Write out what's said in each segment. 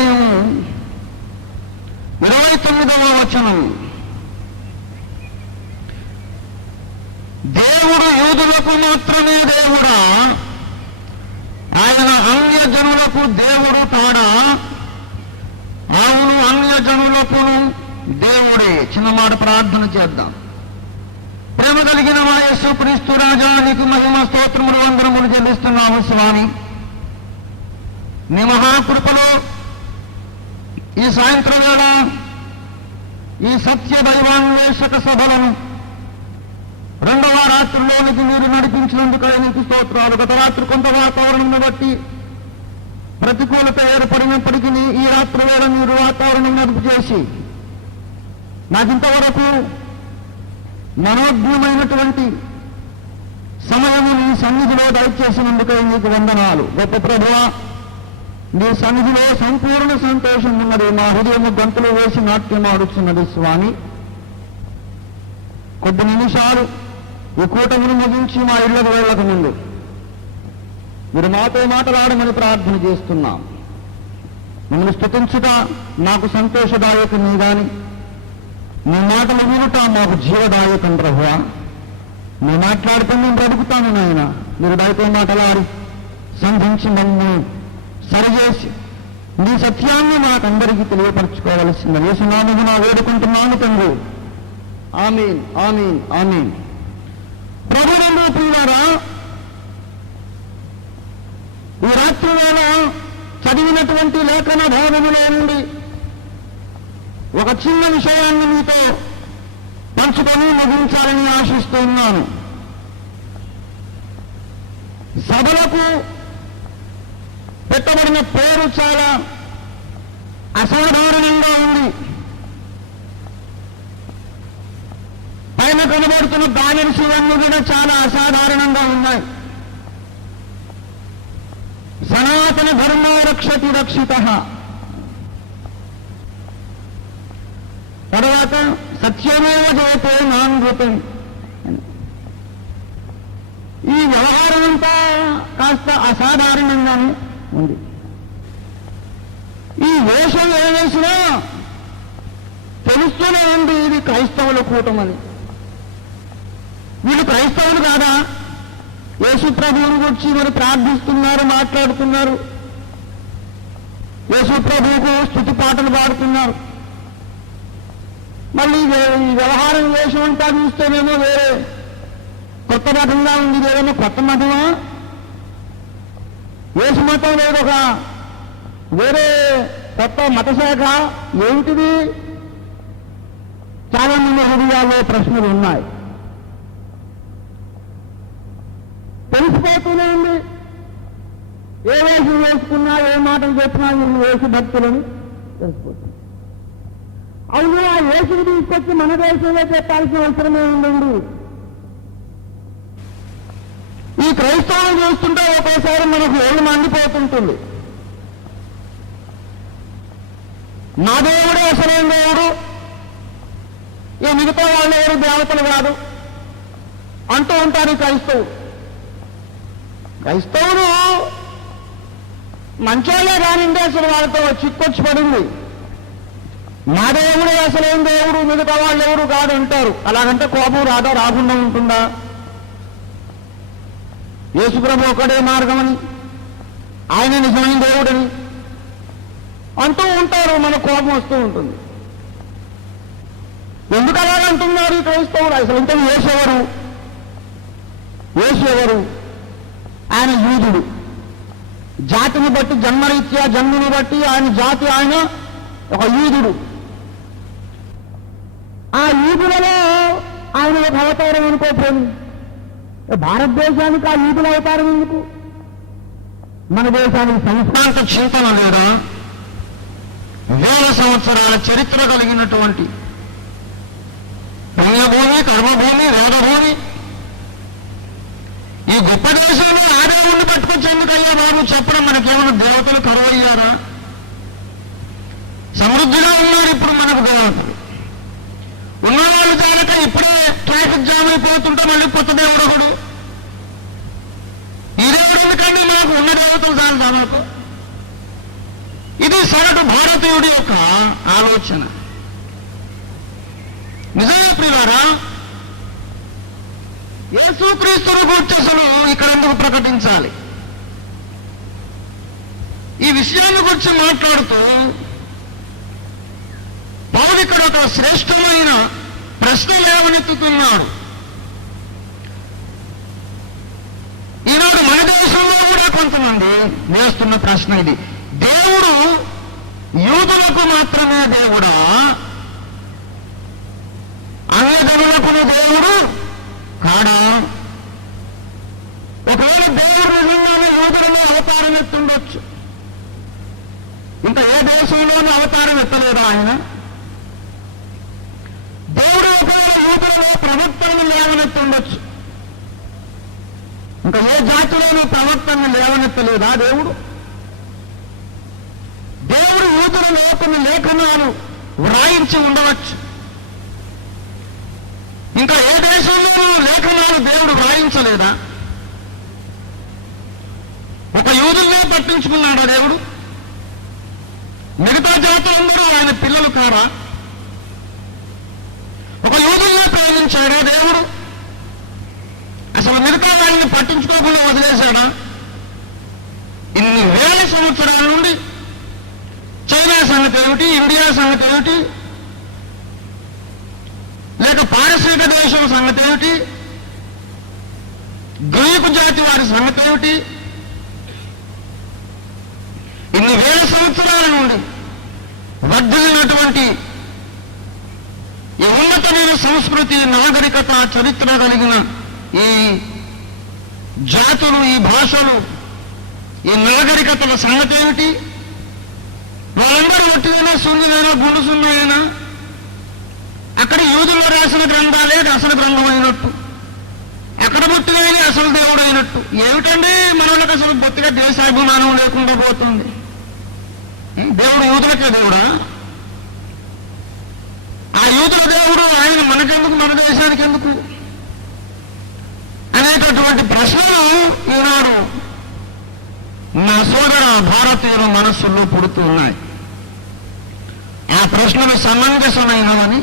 అధ్యాయం 29వ వచనం. దేవుడు యూదులకు మాత్రమే దేవుడా, ఆయన అన్యజనులకు దేవుడు కాడా? అవును, అన్యజనులకు దేవుడే. చిన్నమాట ప్రార్థన చేద్దాం. ప్రేమ కలిగిన మా యేసుక్రీస్తు రాజా, నీకు మహిమ స్తోత్రములు వందనములు చెల్లిస్తున్నాము స్వామి. నీ మహాకృపలో ఈ సాయంత్రం వేళ ఈ సత్య దైవాన్వేషక సభలను రెండవ రాత్రిలోనికి మీరు నడిపించినందుకు నీకు స్తోత్రాలు. గత రాత్రి కొంత వాతావరణం బట్టి ప్రతికూలత ఏర్పడినప్పటికీ ఈ రాత్రి వేళ మీరు వాతావరణం నడుపు చేసి నాకింతవరకు మనోజ్ఞమైనటువంటి సమయము నీ సన్నిధిలో దయచేసినందుకు నీకు వందనాలు. గొప్ప ప్రభువా, నీ సన్నిధిలో సంపూర్ణ సంతోషం ఉన్నది. మా హృదయము గంతులు వేసి నాట్యం ఆడుచున్నది స్వామి. కొద్ది నిమిషాలు ఈ కూటమిని ముగించి మా ఇళ్లకు వెళ్ళక ముందు మీరు మాతో మాట్లాడమని ప్రార్థన చేస్తున్నాం. మిమ్మల్ని స్తుతించుట నాకు సంతోషదాయకమే గాని నీ మాటలు వినుట మాకు జీవదాయకం ప్రభువా. నువ్వు మాట్లాడితే నేను బ్రతుకుతాను నాయన. మీరు దయతో మాటలాడి సంధించి నన్ను సరిచేసి నీ సత్యాన్ని మాకందరికీ తెలియపరచుకోవలసిందని యేసునామమున వేడుకుంటున్నాను తండ్రి. ఆమేన్, ఆమేన్, ఆమేన్. ప్రభువును ప్రియులారా, ఈ రాత్రి వేళ చదివినటువంటి లేఖన భాగములో నుండి ఒక చిన్న విషయాన్ని మీతో పంచుకొని ముగించాలని ఆశిస్తున్నాను. సభలకు పెట్టబడిన పేరు చాలా అసాధారణంగా ఉంది. పైన కనబడుతున్న బ్యానర్స్ ఇవన్నీ కూడా చాలా అసాధారణంగా ఉన్నాయి. సనాతన ధర్మో రక్షతి రక్షితః, తర్వాత సత్యమేవ జయతే నానృతం. ఈ వ్యవహారం అంతా కాస్త అసాధారణంగానే ఉంది. ఈ వేషం ఏ వేసినా తెలుస్తూనే ఉంది ఇది క్రైస్తవుల కూటమని. వీళ్ళు క్రైస్తవులు కాదా? యేసు ప్రభువుని గురించి మరి ప్రార్థిస్తున్నారు, మాట్లాడుతున్నారు, యేసు ప్రభువుకు స్తుతి పాటలు పాడుతున్నారు. మళ్ళీ ఈ వ్యవహారం వేషం అంతా చూస్తేనేమో వేరే కొత్త మతంగా ఉంది. ఏదైనా కొత్త మతమా? యేసు మతం లేదొక వేరే కొత్త మతశాఖ ఏమిటిది? చాలా మంది హృదయాల్లో ప్రశ్నలు ఉన్నాయి. తెలిసిపోతూనే ఉంది. ఏ వేషం వేసుకున్నా, ఏ మాటలు చెప్పినా వీళ్ళు వేసి భక్తులని తెలిసిపోతుంది. అవును, ఆ యేసుని తీసుకొచ్చి మన దేశంలో చెప్పాల్సిన అవసరమే ఉందండి. ఈ క్రైస్తవులు చూస్తుంటే ఒక్కోసారి మనకు ఏళ్ళు మండిపోతుంటుంది. నా దేవుడే అసలేం దేవుడు, ఈ మిగతా వాళ్ళు ఎవరు దేవతలు కాదు అంటూ ఉంటారు ఈ క్రైస్తవులు. క్రైస్తవులు మంచోళ్ళే కానిండి, అసలు వాళ్ళతో చిక్కొచ్చి పడింది. నా దేవుడే అసలేం దేవుడు, మిగతా వాళ్ళు ఎవరు కాదు అంటారు. అలాగంటే కోపం రాదా? రాకుండా ఉంటుందా? యేసుప్రభు ఒకడే మార్గమని, ఆయన నిజమైన దేవుడని అంటూ ఉంటారు. మన కోపం వస్తూ ఉంటుంది. ఎందుకు అలాగంటున్నారు ఈ క్రైస్తవులు? అసలు ఇంత యేసు ఎవరు? యేసు ఎవరు? ఆయన యూదుడు. జాతిని బట్టి, జన్మరీత్యా జన్మని బట్టి ఆయన జాతి, ఆయన ఒక యూదుడు. ఆ యూదులలో ఆయన ఒక అవతారం అనుకోపోయింది. భారతదేశానికి ఆ యూదుల అవతారం ఎందుకు? మన దేశానికి సంస్థాంత చింతన లేదా? వేల సంవత్సరాల చరిత్ర కలిగినటువంటి పుణ్యభూమి, కర్మభూమి, వేదభూమి, ఈ గొప్ప దేశంలో ఆదాయాన్ని పట్టుకొచ్చేందుకయ్యా బాబు చెప్పడం మనకేమైనా దేవతలు కరువయ్యారా? సమృద్ధిగా ఉన్నారు ఇప్పుడు మనకు దేవతలు. ఉన్నవాళ్ళు చాలక ఇప్పుడే ట్రాఫిక్ జామ్ అయిపోతుంటే మళ్ళీ కొత్త దేవుడు ఒకడు. ఈ దేవుడు ఎందుకండి? మనకు ఉన్న దేవతలు చాలు. మనకు ఇది సగటు భారతీయుడి యొక్క ఆలోచన. నిజమే ప్రియులారా, యేసుక్రీస్తును గురించి అసలు ఇక్కడ ఎందుకు ప్రకటించాలి? ఈ విషయాన్ని గురించి మాట్లాడుతూ పౌలు ఇక్కడ ఒక శ్రేష్టమైన ప్రశ్న లేవనెత్తుతున్నాడు. ఈనాడు మన దేశంలో కూడా కొంతమంది వేస్తున్న ప్రశ్న ఇది: దేవుడు యూదులకు మాత్రమే దేవుడా, అన్యజనులకు దేవుడు కాడా? ఒకవేళ దేవుడు నిజంగానే యూదులలో అవతారం ఎత్తుండొచ్చు, ఇంకా ఏ దేశంలోనూ అవతారం ఎత్తలేదా ఆయన? దేవుడు ఒకవేళ యూదులలో ప్రవక్తలను లేవనెత్తుండొచ్చు, ఇంకా ఏ జాతిలోనూ ప్రవక్తలను లేవనెత్తలేదా దేవుడు? దేవుడు యూదులలో కొన్ని లేఖనాలు వ్రాయించి ఉండవచ్చు, ఇంకా ఏ దేశంలోనూ లేఖనాలు దేవుడు వ్రాయించలేదా? ఒక యూదుల్నే పట్టించుకున్నాడా దేవుడు? మిగతా జాతులందరూ ఆయన పిల్లలు కారా? ఒక యూదుల్నే ప్రేమించాడా దేవుడు? అసలు మిగతా వారిని పట్టించుకోకుండా వదిలేశాడా? ఇన్ని వేల సంవత్సరాల నుండి చైనా సంగతి ఏమిటి, ఇండియా సంగతి ఏమిటి, లేక పారసీక దేశం సంగతి ఏమిటి, గ్రీకు జాతి వారి సంగతి ఏమిటి, ఇన్ని వేల సంవత్సరాల నుండి వర్ధిల్లినటువంటి ఈ ఉన్నతమైన సంస్కృతి, నాగరికత, చరిత్ర కలిగిన ఈ జాతులు, ఈ భాషలు, ఈ నాగరికతల సంగతి ఏమిటి? వాళ్ళందరూ ఒట్టిదైనా, సున్నిదైనా, గుండు సున్నైనా అక్కడ యూదుల్లో రాసిన గ్రంథాలే అసలు గ్రంథం అయినట్టు, అక్కడ పుట్టినైనా అసలు దేవుడు అయినట్టు. ఏమిటండి మనోళ్ళకి అసలు బొత్తిగా దేశాభిమానం లేకుండా పోతుంది. దేవుడు యూదులకే దేవుడా? ఆ యూదుల దేవుడు ఆయన మనకెందుకు, మన దేశానికి ఎందుకు అనేటటువంటి ప్రశ్నలు ఈనాడు నా సోదర భారతీయుల మనస్సుల్లో పుడుతూ ఉన్నాయి. ఆ ప్రశ్నలు సమంజసమైనవని,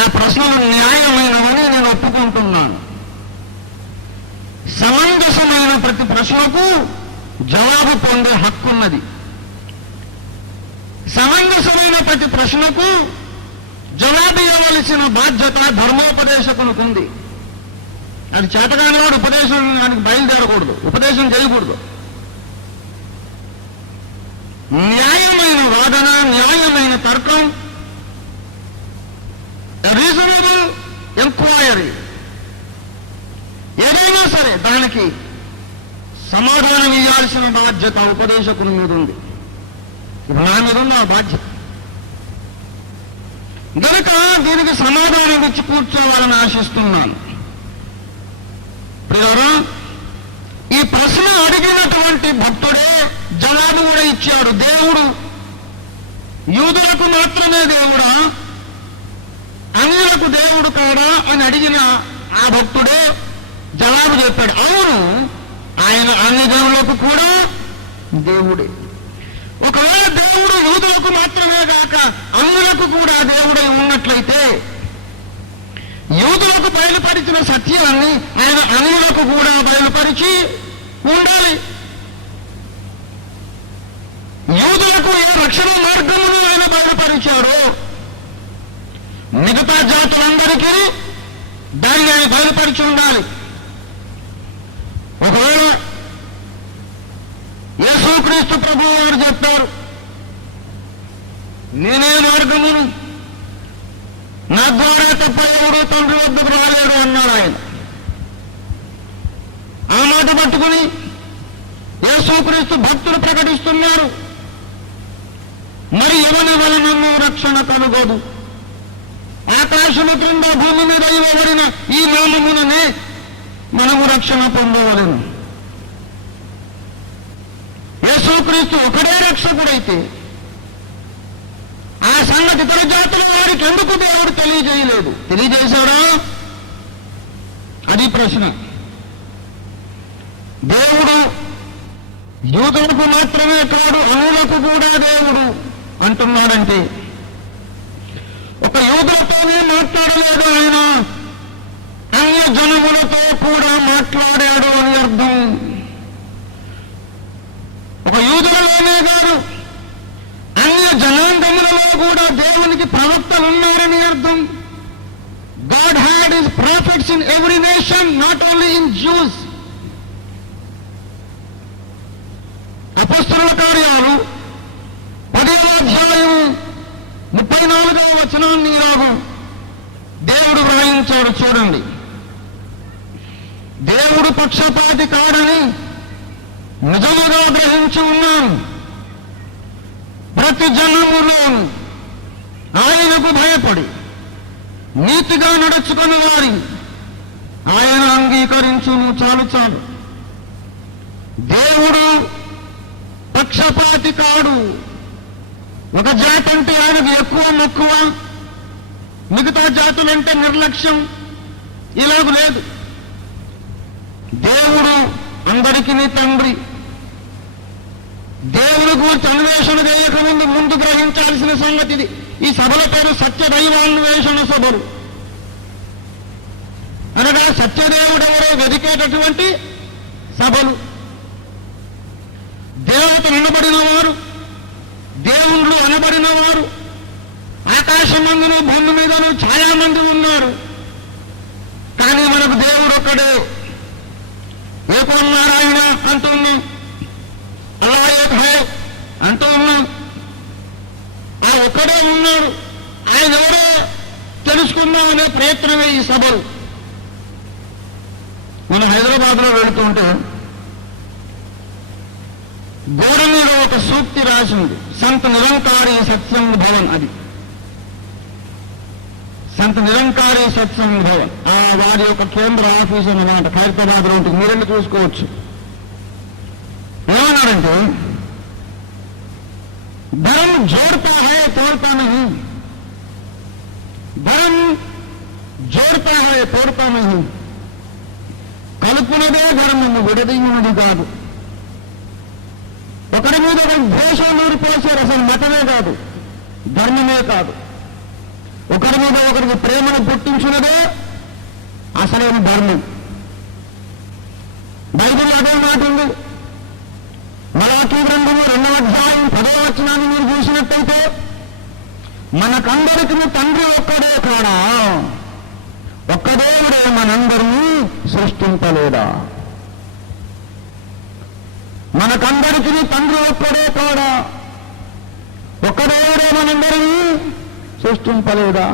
ఆ ప్రశ్నలు న్యాయమైనవని నేను ఒప్పుకుంటున్నాను. సమంజసమైన ప్రతి ప్రశ్నకు జవాబు పొందే హక్కున్నది. సమంజసమైన ప్రతి ప్రశ్నకు జవాబు ఇవ్వవలసిన బాధ్యత ధర్మోపదేశకునికి ఉంది. అది చేతగాని వాడు ఉపదేశం దానికి బయలుదేరకూడదు, ఉపదేశం చేయకూడదు. న్యాయమైన వాదన, న్యాయమైన తర్కం, రీజనబుల్ ఎంక్వైరీ ఏదైనా సరే దానికి సమాధానం ఇవ్వాల్సిన బాధ్యత ఉపదేశకుని మీద ఉంది. ఇప్పుడు నా మీద ఉంది ఆ బాధ్యత. గనుక దీనికి సమాధానం ఇచ్చి కూర్చోవాలని ఆశిస్తున్నాను. ప్రియులారా, ఈ ప్రశ్న అడిగినటువంటి భక్తుడే జవాబు కూడా ఇచ్చాడు. దేవుడు యూదులకు మాత్రమే దేవుడా, అన్యులకు దేవుడు కాడా అని అడిగిన ఆ భక్తుడే జవాబు చెప్పాడు. అవును, ఆయన అన్ని దేవులకు కూడా దేవుడే. ఒకవేళ దేవుడు యూదులకు మాత్రమే కాక అన్యులకు కూడా దేవుడై ఉన్నట్లయితే యూదులకు బయలుపరిచిన సత్యాన్ని ఆయన అన్యులకు కూడా బయలుపరిచి ఉండాలి. యూదులకు ఏ రక్షణ మార్గమును ఆయన బయలుపరిచాడో మిగతా జాతులందరికీ దాన్ని ఆయన బయలుపరిచి ఉండాలి. ఒకవేళ యేసుక్రీస్తు ప్రభువు వారు చెప్పారు, నేనే మార్గమును, నా ద్వారా తప్ప ఎవరో తండ్రి వద్దకు రాలేడు అన్నాడు ఆయన. ఆ మాట పట్టుకుని యేసుక్రీస్తు భక్తులు ప్రకటిస్తున్నారు, మరి ఎవరి వలనను రక్షణ కలుగదు, ఆకాశము క్రింద భూమి మీద ఇవ్వబడిన ఈ నామముననే మనము రక్షణ పొందవలెను. యేసుక్రీస్తు ఒకడే రక్షకుడైతే ఆ సంగతి ఇతర జాతుల వారికి ఎందుకు దేవుడు తెలియజేయలేదు? తెలియజేశాడా? అది ప్రశ్న. దేవుడు యూదులకు మాత్రమే కాదు అన్యులకు కూడా దేవుడు అంటున్నాడంటే ఒక యూదులతోనే మాట్లాడలేదు ఆయన, అన్య జనములతో కూడా మాట్లాడాడు అని అర్థం. ఒక యూదులలోనే కాదు అన్య జనాంగములలో కూడా దేవునికి ప్రవక్తలు ఉన్నారని అర్థం. God had his prophets in every nation, not only in Jews. అపొస్తలుల కార్యాలు 10వ అధ్యాయం 34వ వచనాన్ని ఇలాగూ దేవుడు వ్రాయించాడు చూడండి. దేవుడు పక్షపాతి కాడని నిజముగా గ్రహించి ఉన్నాను. ప్రతి జనములో ఆయనకు భయపడి నీతిగా నడుచుకుని వారి ఆయన అంగీకరించును. చాలు చాలు. దేవుడు పక్షపాతి కాడు. ఒక జాతి అంటే ఆయనకు ఎక్కువ మక్కువ, మిగతా జాతులంటే నిర్లక్ష్యం, ఇలాగ లేదు. దేవుడు అందరికీ తండ్రి. దేవుడు గురించి అన్వేషణ చేయకముందు ముందు గ్రహించాల్సిన సంగతి ఇది. ఈ సభల పేరు సత్యదైవాన్వేషణ సభలు అనగా సత్యదేవుడు ఎవరో వెదికేటటువంటి సభలు. దేవత నిలబడిన వారు, దేవుళ్ళు అనబడిన వారు ఆకాశమందును భూమి మీదను చాలా మంది ఉన్నారు. కానీ మనకు దేవుడు ఒక్కడే. ఏకన్నారాయణ అంటున్నాం, అలా ఏకహే అంటూ ఉన్నాం. ఆ ఒక్కడే ఉన్నాడు. ఆయన ఎవరో తెలుసుకుందామనే ప్రయత్నమే ఈ సభలు. మన హైదరాబాద్లో వెళుతుంటే గోడ మీద ఒక సూక్తి రాసింది, సంత నిరంకారీ సత్సంగ్ భవన్. అది సంత నిరంకారీ సత్సంగ్ భవన్ వారి యొక్క కేంద్ర ఆఫీస్ అన్నమాట. ఖైరతాబాద్లో ఉంటుంది, మీరెళ్ళి చూసుకోవచ్చు. ఏమన్నారంటే धर्म जोड़ता है तोड़ता नहीं, धर्म जोड़ता है तोड़ता नहीं. కలుపునదే ధర్మము, విడదీయునది కాదు. ఒకరి మీద ఒక ద్వేషం నూరిపోసారు. అసలు మతమే కాదు, ధర్మమే కాదు. ఒకరి మీద ఒకరికి ప్రేమను పుట్టించినదే అసలైన ధర్మం. బైబిల్ అదే మాట ఉంది. మలాకీ గ్రంథము 2వ అధ్యాయం 10వ వచనాన్ని మీరు చూసినట్టయితే మనకందరికీ తండ్రి ఒక్కడే కాడా, ఒక్క దేవుడే మనందరినీ సృష్టింపలేదా? మనకందరికీ తండ్రి ఒక్కడే కాడా, ఒక్క దేవుడే మనందరినీ సృష్టింపలేదా?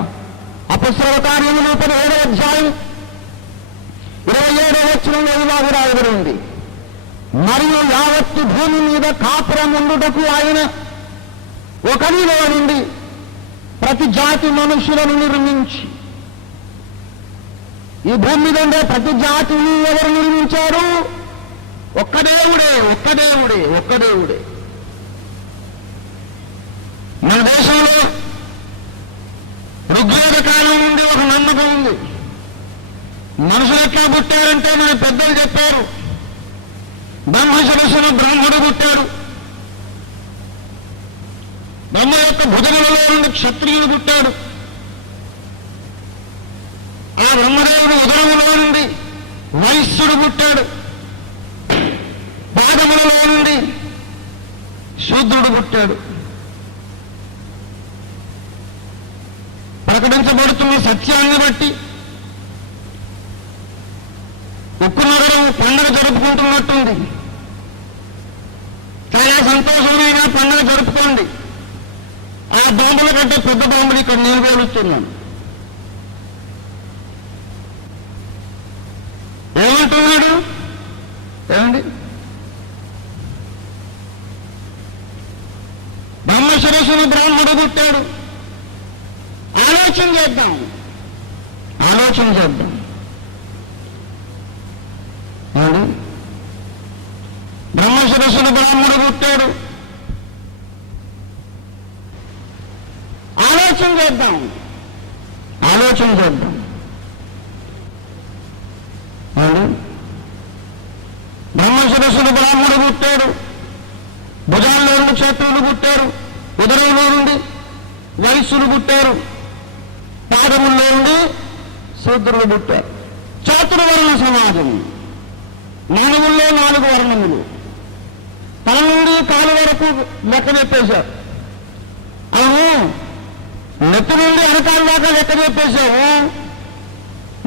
అపొస్తలుల కార్యములు 17వ అధ్యాయం 27వ వచనంలో ఇలాగ రాయబడి ఉంది. మరియు యావత్తు భూమి మీద కాపురం ఉండుటకు ఆయన ఒకరిలో నుండి ప్రతి జాతి మనుషులను నిర్మించి. ఈ భూమి మీద ఉండే ప్రతి జాతిని ఎవరు నిర్మించారు? ఒక్క దేవుడే, ఒక్క దేవుడే, ఒక్క దేవుడే. మన దేశంలో ఋగ్వేద కాలం నుండి ఒక నమ్మకం ఉంది. మనుషులు ఎట్లా పుట్టారంటే మన పెద్దలు చెప్పారు, బ్రహ్మశిరస్సును బ్రహ్ముడు పుట్టాడు, బ్రహ్మ యొక్క భుజములలో నుండి క్షత్రియుడు పుట్టాడు, ఆ బ్రహ్మదేవుడు ఉదరములో నుండి వైశ్యుడు పుట్టాడు, పాదములలో నుండి శూద్రుడు పుట్టాడు. ప్రకటించబడుతున్న సత్యాన్ని బట్టి ఉక్కు నగరం పండుగ జరుపుకుంటున్నట్టుంది. చాలా సంతోషమైన పండుగ జరుపుకోండి. ఆ బాంబుల కంటే పెద్ద బాంబులు ఇక్కడ నేను పేలుస్తున్నాను. ఏమంటున్నాడు? ఏమండి, బ్రహ్మశిరస్సును బ్రాహ్మడు పుట్టాడు. ఆలోచన చేద్దాం, ఆలోచన చేద్దాం. బ్రహ్మశిరస్సును బ్రాహ్మడు పుట్టాడు. ఆలోచన చేద్దాం, ఆలోచన చేద్దాం. బ్రహ్మశిరస్సును బ్రాహ్మడు పుట్టాడు. భుజాల్లో నుండి క్షత్రువులు పుట్టారు, ఉదరంలో నుండి వైశ్యులు పుట్టారు, పాదముల్లో నుండి శూద్రులు పుట్టారు. చాతుర్వర్ణ సమాజం. మానవుల్లో 4 వర్ణములు. తల నుండి కాలు వరకు లెక్క చెప్పేశారు. అవును, నెత్తి నుండి వెనకాల దాకా లెక్క చెప్పేశావు.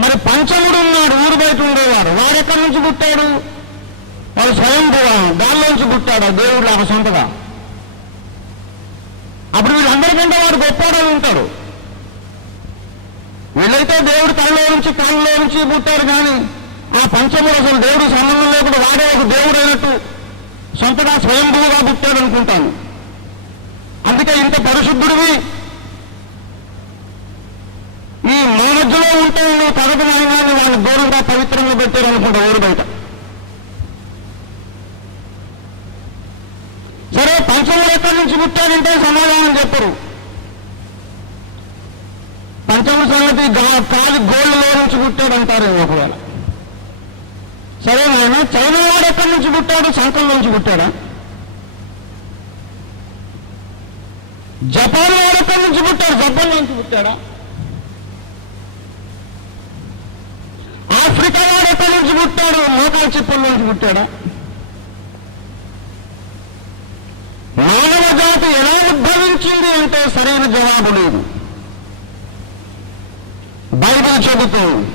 మరి పంచముడు ఉన్నాడు, ఊరు బయట ఉండేవాడు. వాడు ఎక్కడి నుంచి పుట్టాడు? వాడు స్వయంభువ, దానిలోంచి పుట్టాడు దేవుడు లాగా సొంతగా. అప్పుడు వీళ్ళందరికంటే వాడు గొప్పవాడని ఉంటాడు. వీళ్ళైతే దేవుడు తనలో నుంచి కాళ్ళలో నుంచి పుట్టారు, కానీ ఆ పంచముడు అసలు దేవుడు సంబంధం లేకుండా వాడే ఒక దేవుడు అయినట్టు సొంతగా స్వయంభువుగా పుట్టాడు అనుకుంటాను. అందుకే ఇంత పరిశుద్ధుడివి ఈ మా మధ్యలో ఉంటే నువ్వు తగదు అయినా వాళ్ళు దూరంగా పవిత్రంగా పెట్టారు అనుకుంటా ఊరు బయట. సరే, పంచముడు ఎక్కడి నుంచి పుట్టాడంటే సమాధానం చెప్పరు. పంచముడు సంగతి కాలి గోళ్ళలో నుంచి పుట్టాడంటారేమో ఒకవేళ. సరే నాయన, చైనా వాడు ఎక్కడి నుంచి పుట్టాడు? సంకల నుంచి పుట్టాడా? జపాన్ వాడు ఎక్కడి నుంచి పుట్టాడు? జపాన్ నుంచి పుట్టాడా? ఆఫ్రికా వాడు ఎక్కడి నుంచి పుట్టాడు? మోకాల చిప్పల నుంచి పుట్టాడా? మానవ జాతి ఎలా ఉద్భవించింది అంటే సరైన జవాబు లేదు. బైబిల్ చెబుతుంది,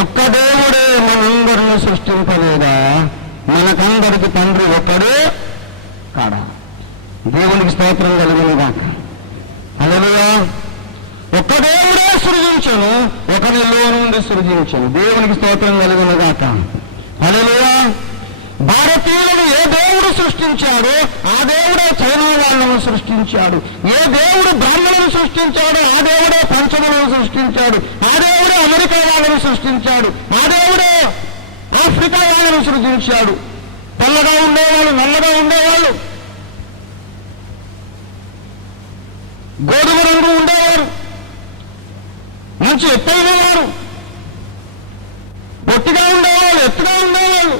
ఒక్క దేవుడే మనందరినీ సృష్టింపలేదా? మనకందరికి తండ్రి ఒక్కడే కాడా? దేవునికి స్తోత్రం కలుగునుగాక. హల్లెలూయా. ఒక్క దేవుడే సృజించను, ఒకరిలో నుండి సృజించను. దేవునికి స్తోత్రం కలుగునుగాక. హల్లెలూయా. భారతీయులను ఏ దేవుడు సృష్టించాడో ఆ దేవుడే చైనా వాళ్ళను సృష్టించాడు. ఏ దేవుడు బ్రాహ్మణులను సృష్టించాడో ఆ దేవుడే పంచములను సృష్టించాడు. ఆ దేవుడే అమెరికా వాళ్ళను సృష్టించాడు. ఆ దేవుడే ఆఫ్రికా వాళ్ళను సృష్టించాడు. తెల్లగా ఉండేవాళ్ళు, నల్లగా ఉండేవాళ్ళు, గోధుమ రంగు ఉండేవారు, మంచి ఎత్తైన వారు, పొట్టిగా ఉండేవాళ్ళు, ఎత్తుగా ఉండేవాళ్ళు,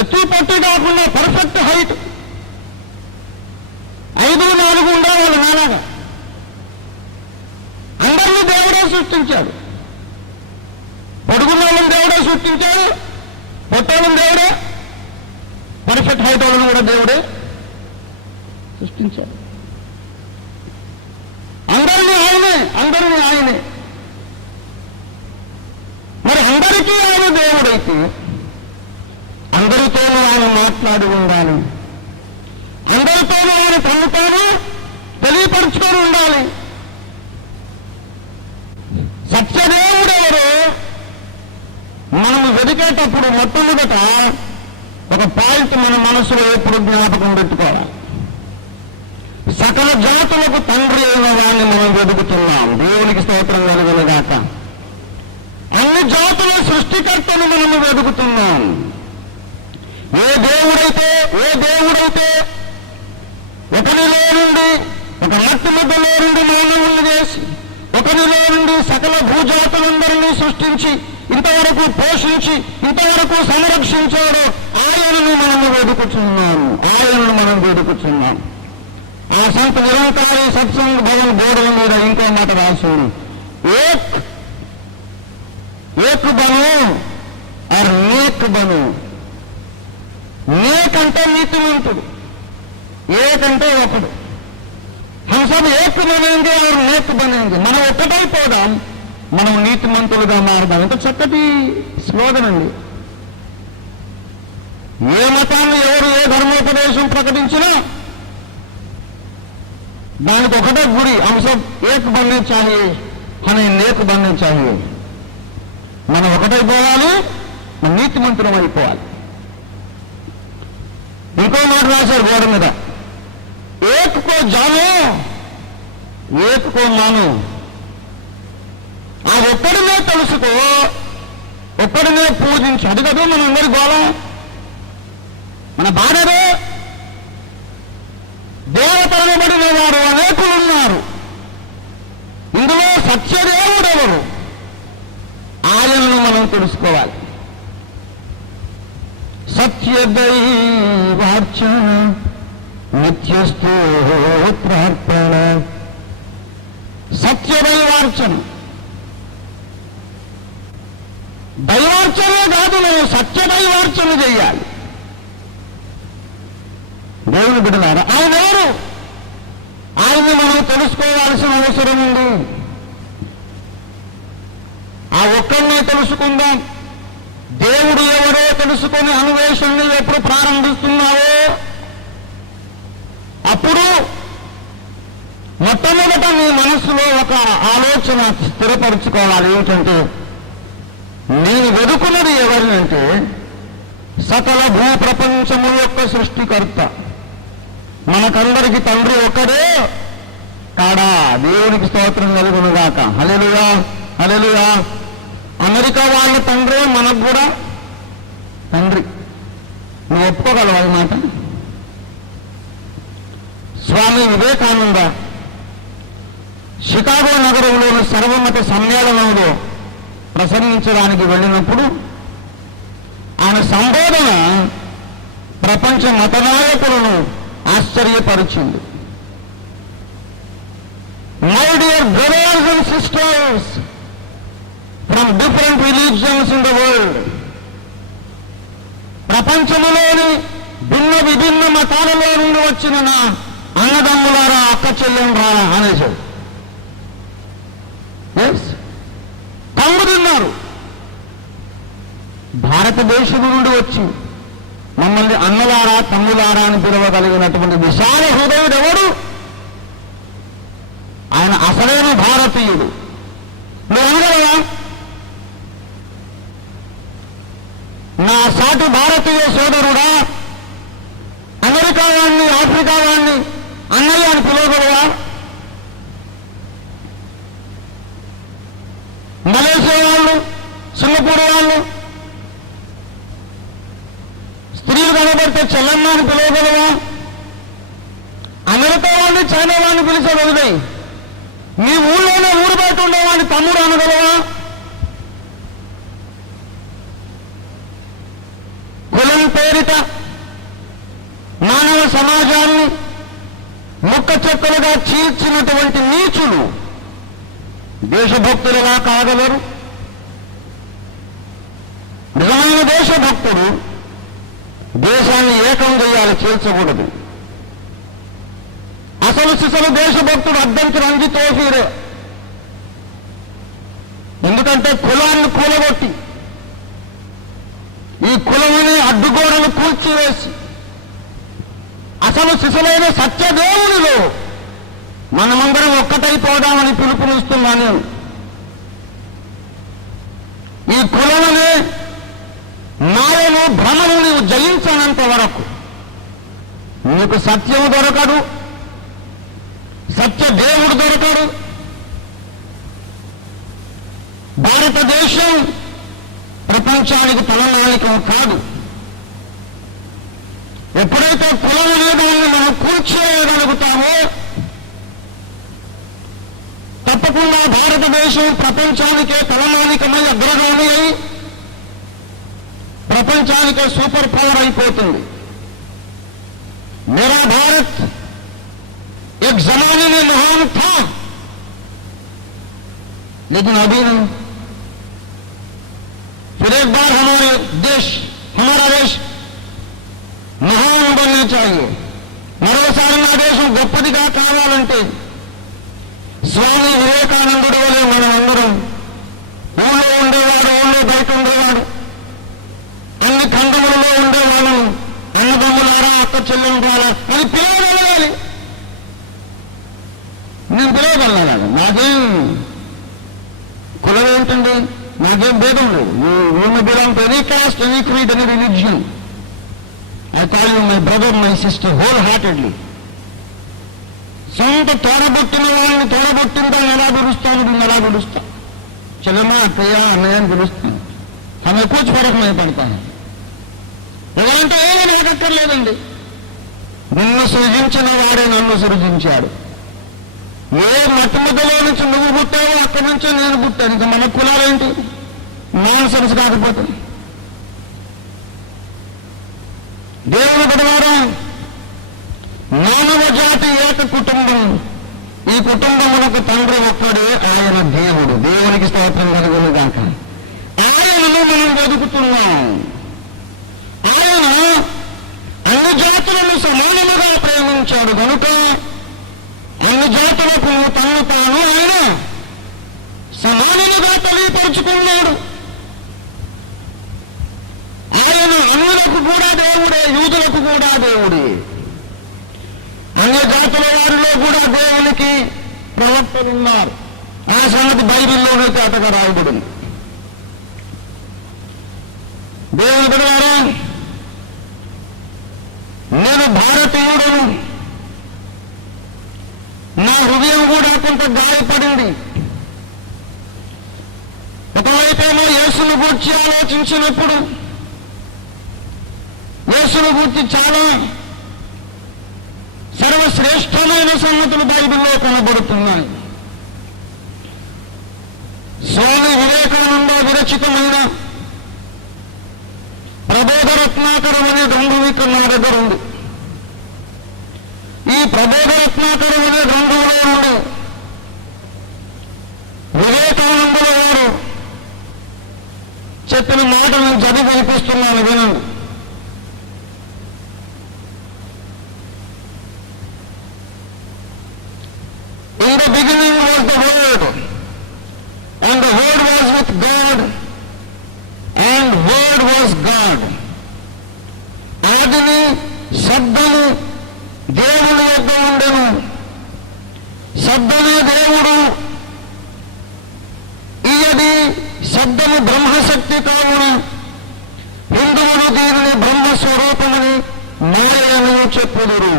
ఎత్తు పొట్టి కాకుండా పర్ఫెక్ట్ హైట్ 5'4" ఉండేవాళ్ళు నాలాగా. అందరినీ దేవుడే సృష్టించాడు. పొడుగున్న వాళ్ళని దేవుడే సృష్టించాడు, పొట్టోళ్ళని దేవుడే, పర్ఫెక్ట్ హైట్ వాళ్ళని కూడా దేవుడే సృష్టించాడు. అందరినీ ఆయనే. మరి అందరికీ ఆయన దేవుడైతే అందరితోనూ ఆయన మాట్లాడి ఉండాలి. అందరితోనూ ఆయన తనతోనూ తెలియపరుచుకొని ఉండాలి. సత్యదేవుడెవరో మనం వెతికేటప్పుడు మొట్టమొదట ఒక పాయింట్ మన మనసులో ఎప్పుడు జ్ఞాపకం పెట్టుకోవాలి. సకల జాతులకు తండ్రి అయిన వాడిని మనం వెతుకుతున్నాం. దేవునికి స్తోత్రం కలుగునుగాక. అన్ని జాతుల సృష్టికర్తను మనము వెతుకుతున్నాం. ఏ దేవుడైతే ఒకరిలో నుండి, ఒక మట్టి ముద్దలో నుండి మానవుల్ని చేసి, ఒకరిలో నుండి సకల భూజాతులందరినీ సృష్టించి, ఇంతవరకు పోషించి, ఇంతవరకు సంరక్షించాడో ఆయనను మనము వెతుకుతున్నాం. ఆ సంత నిరంతరి సత్సంగ భవన్ గోడల మీద ఇంకో మాట రాసింది, ఏక్ బను ఆర్ నేక్ బను. నేక్ అంటే నీతిమంతుడు, ఏకంటే ఒకడు. हम सब एक बनेंगे और नेक बनेंगे. మనం ఒక్కటైపోదాం, మనం నీతిమంతులుగా మారదాం. ఎంత చక్కటి స్లోగన్ అండి. ఏ మతాన్ని ఎవరు ఏ ధర్మోపదేశం ప్రకటించినా దానికి ఒకటే గురి, हम सब एक बनने चाहिए, हमें नेक बनने चाहिए. మనం ఒకటైపోవాలి, మనం నీతిమంతులం అయిపోవాలి. ఇంకో మాట రాశారు గోడ మీద, ఏక్ కో జానో ఏక్ కో మానో. ఆ ఒక్కడినే తెలుసుకో, ఒక్కడినే పూజించు. అది కదా మనందరి గోళం, మన బాధలో. దేవతలబడిన వారు అనేకులు ఉన్నారు. ఇందులో సత్యదేవుడెవరు? ఆయనను మనం తెలుసుకోవాలి. సత్యదైవ దైవార్చన నిత్యస్తోత్రార్పణ. సత్య దైవార్చన, దైవార్చనే కాదు, నువ్వు సత్య దైవార్చన చెయ్యాలి. దేవుని బిడ్డలారా, ఆయన ఎవరు? ఆయన్ని మనం తెలుసుకోవాల్సిన అవసరం ఉంది. ఆ ఒక్కరినే తెలుసుకుందాం. దేవుడు ఎవరో తెలుసుకొని అన్వేషణని ఎప్పుడు ప్రారంభిస్తున్నావో అప్పుడు మొట్టమొదట నీ మనస్సులో ఒక ఆలోచన స్థిరపరచుకోవాలి. ఏమిటంటే, నేను వెతుకున్నది ఎవరినంటే సకల భూప్రపంచము యొక్క సృష్టికర్త. మనకందరికి తండ్రి ఒక్కడే కాడా? దేవునికి స్తోత్రం కలుగునుగాక. హల్లెలూయా, హల్లెలూయా. అమెరికా వాళ్ళ తండ్రి మనకు కూడా తండ్రి. నువ్వు ఒప్పుకోగలవా ఈ మాట? స్వామి వివేకానంద షికాగో నగరంలోని సర్వమత సమ్మేళనంలో ప్రసంగించడానికి వెళ్ళినప్పుడు ఆయన సంబోధన ప్రపంచ మత నాయకులను ఆశ్చర్యపరిచింది. My dear brothers and sisters from different religions in the world, ప్రపంచంలోని భిన్న విభిన్న మతాలలో నుండి వచ్చిన నా అన్నదమ్ములారా, అక్క చెల్లెండ్రారా అనేసాడు. కంగుతిన్నారు. భారతదేశం నుండి వచ్చి మమ్మల్ని అన్నలారా తమ్ములారా అని పిలవగలిగినటువంటి విశాల హృదయుడు ఎవడు? ఆయన అసలైన భారతీయుడు. నువ్వు అనగలవా? నా సాటి భారతీయ సోదరుడా, అమెరికా వాడిని, ఆఫ్రికా వాడిని అన్నయ్య అని పిలవగలవా? మలేషియా వాళ్ళు, సింగపూర్ వాళ్ళు స్త్రీలు కనబడితే చెల్లెమ్మ అని పిలవగలవా? అమెరికా వాడిని, చైనా వాడిని పిలిచే వదిలేయి. నీ ఊళ్ళోనే ఊరు బయట ఉండేవాడిని తమ్ముడు అనగలవా? కులం పేరిట మానవ సమాజాన్ని ముక్క చెక్కలుగా చీల్చినటువంటి నీచులు దేశభక్తులుగా కాగలరు? నిజమైన దేశభక్తుడు దేశాన్ని ఏకం చేయాలి, చీల్చకూడదు. అసలు సిసలు దేశభక్తుడు అద్దంకి రంగి తోఫీరే. ఎందుకంటే కులాన్ని కూలగొట్టి ఈ కులమని అడ్డుగోడలు కూల్చివేసి అసలు సిసలైన సత్యదేవునిలో మనమందరం ఒక్కటైపోదామని పిలుపునిస్తున్నాను. ఈ కులమనే మాయను, భ్రమను నీవు జయించనంత వరకు నీకు సత్యము దొరకడు, సత్య దేవుడు దొరకడు. భారతదేశం ప్రపంచానికి తలనాయకం కాదు. ఎప్పుడైతే కులం అనేదాన్ని మనం కూర్చోగలుగుతామో తప్పకుండా భారతదేశం ప్రపంచానికే తలనాయకమై అగ్రగామి అయి ప్రపంచానికే సూపర్ పవర్ అయిపోతుంది. मेरा भारत एक जमाने में महान था, लेकिन अभी नहीं. फिर एक बार हमारा देश महान बनना चाहिए. మరోసారి నా దేశం గొప్పదిగా కావాలంటే స్వామి వివేకానందుడి వలె మనం అందరం ఊళ్ళో ఉండేవాడు, ఊళ్ళో బయట ఉండేవాడు, అన్ని ఖండములలో ఉండేవాళ్ళం అన్నదమ్ములారా, అక్క చెల్లెండ్రారా అని పిలవగలగాలి. నేను పిలవగలగాలి. నాకేం కులం ఏంటండి, నాకేం భేదం లేదు. You belong to any cost, any creed, any religion. I call you my brother, my sister, wholeheartedly. సొంత తోడబుట్టిన వాళ్ళని తోడబుట్టిందా ఎలా పిలుస్తాను, దీన్ని ఎలా పిలుస్తా? చెల్లమ్మ, అక్కయ్య, అన్నయ్య అని పిలుస్తాను. ఆమె కూర్చు ఫరక్ మేము పడతాను. ఎవరంటే ఏమీ నాకక్కర్లేదండి. నిన్ను సృజించిన వాడే నన్ను సృజించాడు. ఏ మట్టుముద్దలో నుంచి నువ్వు పుట్టావో అక్కడి నుంచే నేను పుట్టాను. ఇంకా మన కులాలేంటి? నాన్ సెన్స్ కాకపోతే. దేవుని బిడ్డలారా, కుటుంబం. ఈ కుటుంబములకు తండ్రి ఒక్కడే, ఆయన దేవుడు. దేవునికి స్తోత్రం కలుగును గాక. ఆయనను మనం వెతుకుతున్నాం. ఆయన అన్ని జాతులను సమానముగా ప్రేమించాడు కనుక అన్ని జాతులకు తను తాను ఆయన సమానముగా తెలియపరుచుకున్నాడు. ఆయన అన్యులకు కూడా దేవుడే, యూదులకు కూడా దేవుడే. అన్య జాతుల వారిలో కూడా దేవునికి ప్రవక్తలున్నారు. ఆ సంగతి బైబిల్లోనే తేటగా రాయబడింది. దేవుని బిడ్డలారా, నేను భారతీయుడను. నా హృదయం కూడా కొంత గాయపడింది. ఒకవైపేమో యేసును గూర్చి ఆలోచించినప్పుడు యేసును గూర్చి చాలా సర్వశ్రేష్టమైన సంగతులు బైబిల్లో కనబడుతున్నాయి. స్వామి వివేకానంద విరచితమైన ప్రబోధరత్నాకరం అనే గ్రంథం ఇక్కడ నా దగ్గర ఉంది. ఈ ప్రబోధరత్నాకరం అనే గ్రంథంలో నుండి వివేకానందుల వారు చెప్పిన మాటలను చదివి వినిపిస్తున్నాను, వినండి. In the beginning was the Word, and the Word was with God, and Word was God. ఆదిని శబ్దము దేవుని వద్ద ఉండెను, శబ్దమే దేవుడు. ఈయది శబ్దము బ్రహ్మశక్తి కావున హిందువులు దీనిని బ్రహ్మస్వరూపమని మాయలను చెప్పుదురు.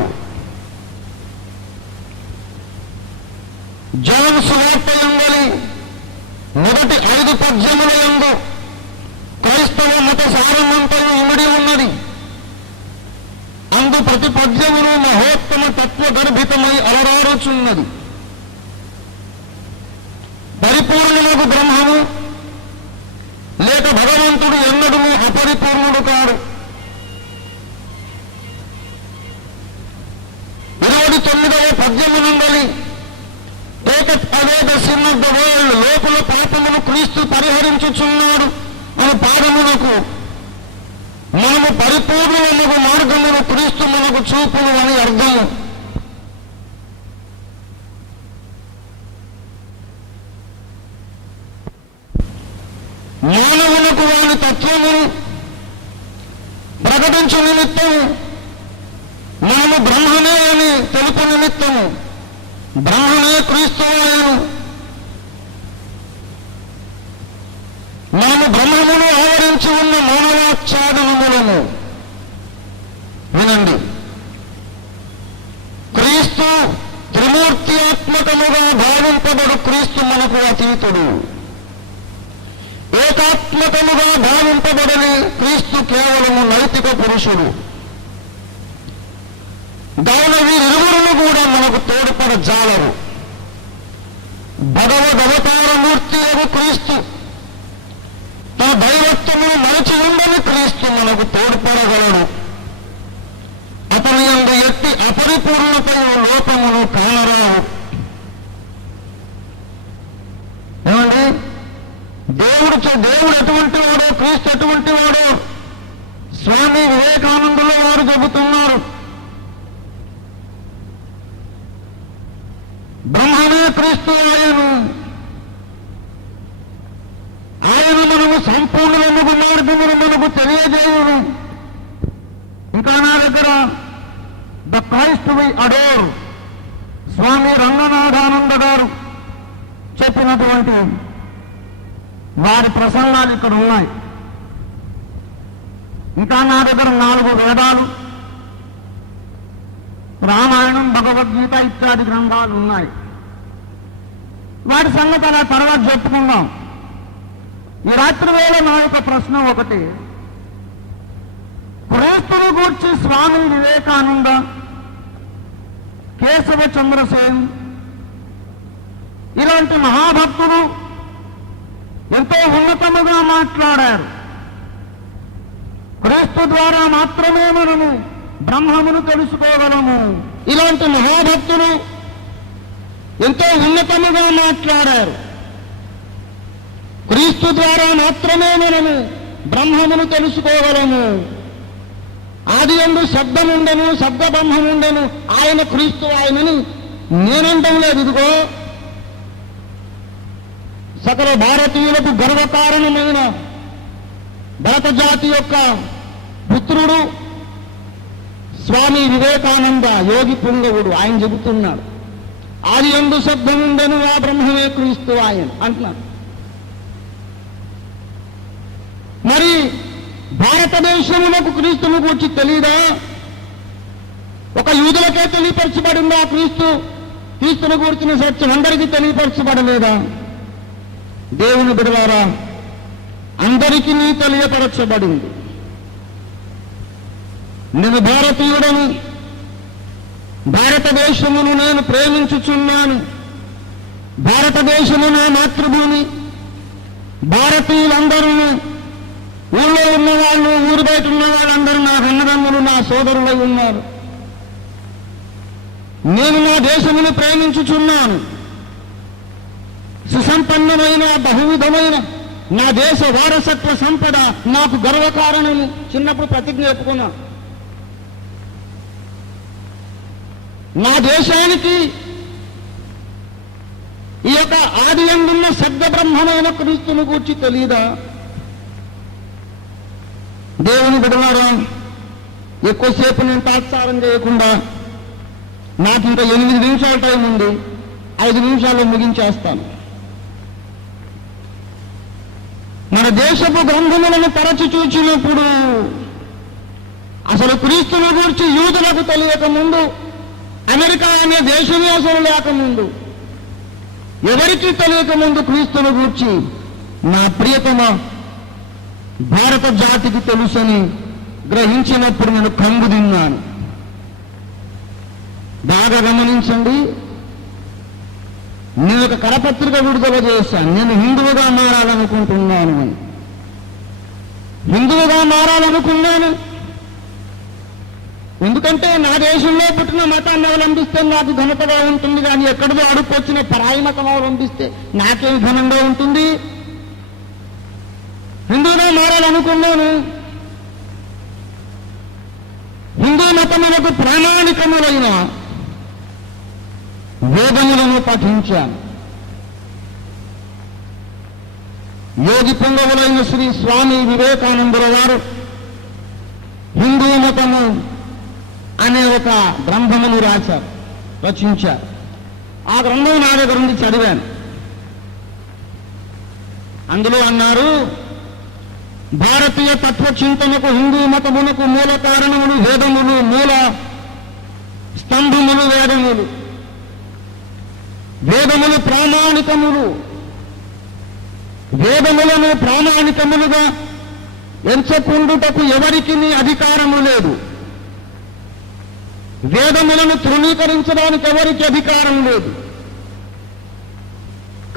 జాన్ సువార్తయందలి మొదటి 5 పద్యములందు క్రైస్తవ మత సారమంతయు ఇమిడి ఉన్నది. అందు ప్రతి పద్యమును మహోత్తమ తత్వగర్భితమై అలరారుచున్నది. పరిపూర్ణముకు బ్రహ్మము లేక భగవంతుడు ఎన్నడూ అపరిపూర్ణుడు కాడు. 29వ పద్యము నుండి sin of the world, లోపల పాపమును క్రీస్తు పరిహరించుచున్నాడు అని పాదమునకు మనము పరిపూర్ణముగు మార్గమును క్రీస్తు మనకు చూపును అని అర్థం. మానవులకు వారి తత్వమును ప్రకటించు నిమిత్తము మనము బ్రహ్మనే అని తెలుపు నిమిత్తము బ్రహ్మనే క్రీస్తు ఆయను. మనము బ్రహ్మమును ఆవరించి ఉన్న మానవాచ్ఛాదనములను వినండి. క్రీస్తు త్రిమూర్త్యాత్మకముగా భావింపబడు క్రీస్తు మనకు అతీతుడు. ఏకాత్మకముగా భావింపబడని క్రీస్తు కేవలము నైతిక పురుషుడు. దాని వీరిరువురును కూడా మనకు తోడ్పడజాలరు. భగవదవతారమూర్తి అగు క్రీస్తు తన దైవత్వమును మరచి ఉండని క్రీస్తు మనకు తోడ్పడగలడు. అతని యందు ఎట్టి అపరిపూర్ణతయు లోపమును కానరావు. ఏమండి, దేవుడు ఎటువంటి వాడో, క్రీస్తు ఎటువంటి వాడో స్వామి వివేకానందుల వారు చెబుతున్నారు. బ్రహ్మనే క్రీస్తు ఆయను. ఆయన మనము సంపూర్ణముగు మార్గమును మనకు తెలియజేయును. ఇంకా నా దగ్గర ద క్రైస్ట్ వి అడోర్ స్వామి రంగనాథానంద గారు చెప్పినటువంటి వారి ప్రసంగాలు ఇక్కడ ఉన్నాయి. ఇంకా నా దగ్గర 4 వేదాలు, రామాయణం, భగవద్గీత ఇత్యాది గ్రంథాలు ఉన్నాయి. వాటి సంగతి అలా తర్వాత చెప్పుకుందాం. ఈ రాత్రి వేళ నా యొక్క ప్రశ్న ఒకటి, క్రీస్తుని గూర్చి స్వామి వివేకానంద, కేశవ చంద్రసేన్ ఇలాంటి మహాభక్తులు ఎంతో ఉన్నతముగా మాట్లాడారు. క్రీస్తు ద్వారా మాత్రమే మనము బ్రహ్మమును తెలుసుకోగలము. ఇలాంటి మహాభక్తులు ఎంతో ఉన్నతముగా మాట్లాడారు. క్రీస్తు ద్వారా మాత్రమే మనము బ్రహ్మమును తెలుసుకోగలము. ఆది యందు శబ్దముండెను, శబ్ద బ్రహ్మముండెను, ఆయన క్రీస్తు ఆయనని నేనంటం లేదు. ఇదిగో సకల భారతీయులకు గర్వకారణమైన భరత జాతి యొక్క పుత్రుడు స్వామి వివేకానంద యోగి పుంగవుడు ఆయన చెబుతున్నాడు, ఆది యందు శబ్దముండెను, ఆ బ్రహ్మమే క్రీస్తు ఆయన అంటున్నాడు. మరి భారతదేశములకు క్రీస్తును గూర్చి తెలియదా? ఒక యూదులకే తెలియపరచబడిందా క్రీస్తును గూర్చిన సత్యం అందరికీ తెలియపరచబడలేదా? దేవుని బిడ్డలారా, అందరికీ తెలియపరచబడింది. నేను భారతీయుడను, భారతదేశమును నేను ప్రేమించుచున్నాను, భారతదేశము నా మాతృభూమి, భారతీయులందరూ ఊళ్ళో ఉన్నవాళ్ళు, ఊరు బయట ఉన్న వాళ్ళందరూ నా అన్నదమ్ములు, నా సోదరులై ఉన్నారు. నేను నా దేశమును ప్రేమించుచున్నాను. సుసంపన్నమైన బహువిధమైన నా దేశ వారసత్వ సంపద నాకు గర్వకారణము. చిన్నప్పుడు ప్రతిజ్ఞ చెప్పుకున్నా, నా దేశానికి ఈ యొక్క ఆది యందున్న శబ్ద బ్రహ్మమైన క్రీస్తును గూర్చి తెలియదా? దేవుని బిడ్డలారా, ఎక్కువసేపు నేను తాత్సారం చేయకుండా, నాకు ఇంకా 8 నిమిషాల టైం ఉంది, 5 నిమిషాల్లో ముగించేస్తాను. మన దేశపు గ్రంథములను తరచి చూచినప్పుడు అసలు క్రీస్తుని గురించి యూదులకు తెలియక ముందు, అమెరికా అనే దేశమే అసలు లేకముందు, ఎవరికీ తెలియక ముందు క్రీస్తుని గురించి నా ప్రియతమ భారత జాతికి తెలుసని గ్రహించినప్పుడు నేను కంగు తిన్నాను. బాగా గమనించండి, నేను ఒక కరపత్రిక విడుదల చేశాను. నేను హిందువుగా మారాలనుకుంటున్నాను అని. హిందువుగా మారాలనుకున్నాను ఎందుకంటే నా దేశంలో పుట్టిన మతాన్ని అవలంబిస్తే నాకు ఘనతగా ఉంటుంది, కానీ ఎక్కడిదో అడుక్కొచ్చిన పరాయి మతం అవలంబిస్తే నాకేం ఘనంగా ఉంటుంది? హిందువుగా మారాలనుకున్నాను. హిందూ మతములకు ప్రామాణికములైన వేదములను పఠించాను. యోగి పుంగవులైన శ్రీ స్వామి వివేకానందుల వారు హిందూ మతము అనే ఒక గ్రంథమును రచించారు. ఆ గ్రంథం నా దగ్గర నుండి చదివాను. అందులో అన్నారు, భారతీయ తత్వ చింతనకు హిందూ మతమునకు మూల కారణములు వేదములు, మూల స్తంభములు వేదములు. వేదములు ప్రామాణికములు. వేదములను ప్రామాణికములుగా ఎంచుకుండుటకు ఎవరికి అధికారము లేదు. వేదములను తృణీకరించడానికి ఎవరికి అధికారం లేదు.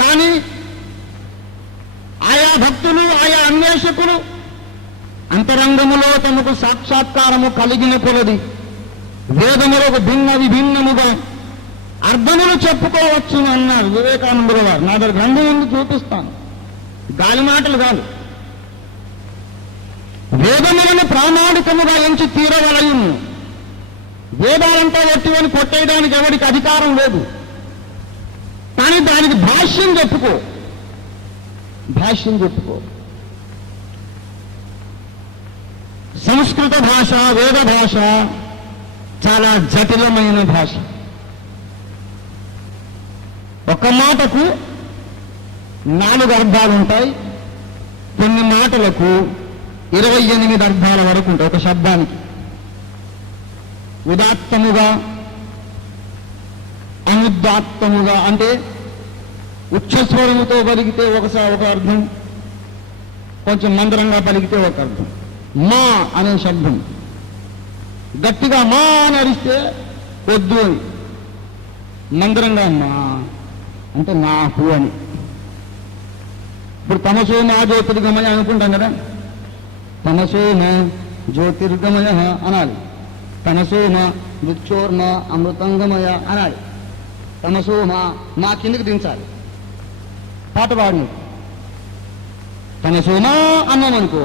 కానీ ఆయా భక్తులు, ఆయా అన్వేషకులు అంతరంగములో తమకు సాక్షాత్కారము కలిగిన కొలది వేదములకు భిన్న విభిన్నముగా అర్థములు చెప్పుకోవచ్చు అన్నారు వివేకానందుల వారు. నా దగ్గర గ్రంథం ఉంది, చూపిస్తాను. గాలి మాటలు కాదు. వేదములను ప్రామాణికముగా ఎంచి తీరవలయును. వేదాలంతా ఒట్టివని కొట్టేయడానికి ఎవరికి అధికారం లేదు. కానీ దానికి భాష్యం చెప్పుకో. సంస్కృత భాష, వేద భాష చాలా జటిలమైన భాష. ఒక మాటకు 4 అర్థాలు ఉంటాయి. కొన్ని మాటలకు 28 అర్థాల వరకు ఉంటాయి ఒక శబ్దానికి. ఉదాత్తముగా, అనుదాత్తముగా అంటే ఉచ్చస్వరముతో పలికితే ఒక అర్థం, కొంచెం మందరంగా పలికితే ఒక అర్థం. మా అనే శబ్దం గట్టిగా మా అని అరిస్తే వద్దు అని, మందరంగా మా అంటే నాకు అని. ఇప్పుడు తమసో మా జ్యోతిర్గమయ అనుకుంటాం కదా, తమసో మా జ్యోతిర్గమయ అనాలి. తమసోమ మృత్యోర్మ అమృతంగమయ అనాలి. తమసోమ మా కిందికి దించాలి. పాట పాడిన తమసోమ అన్నామనుకో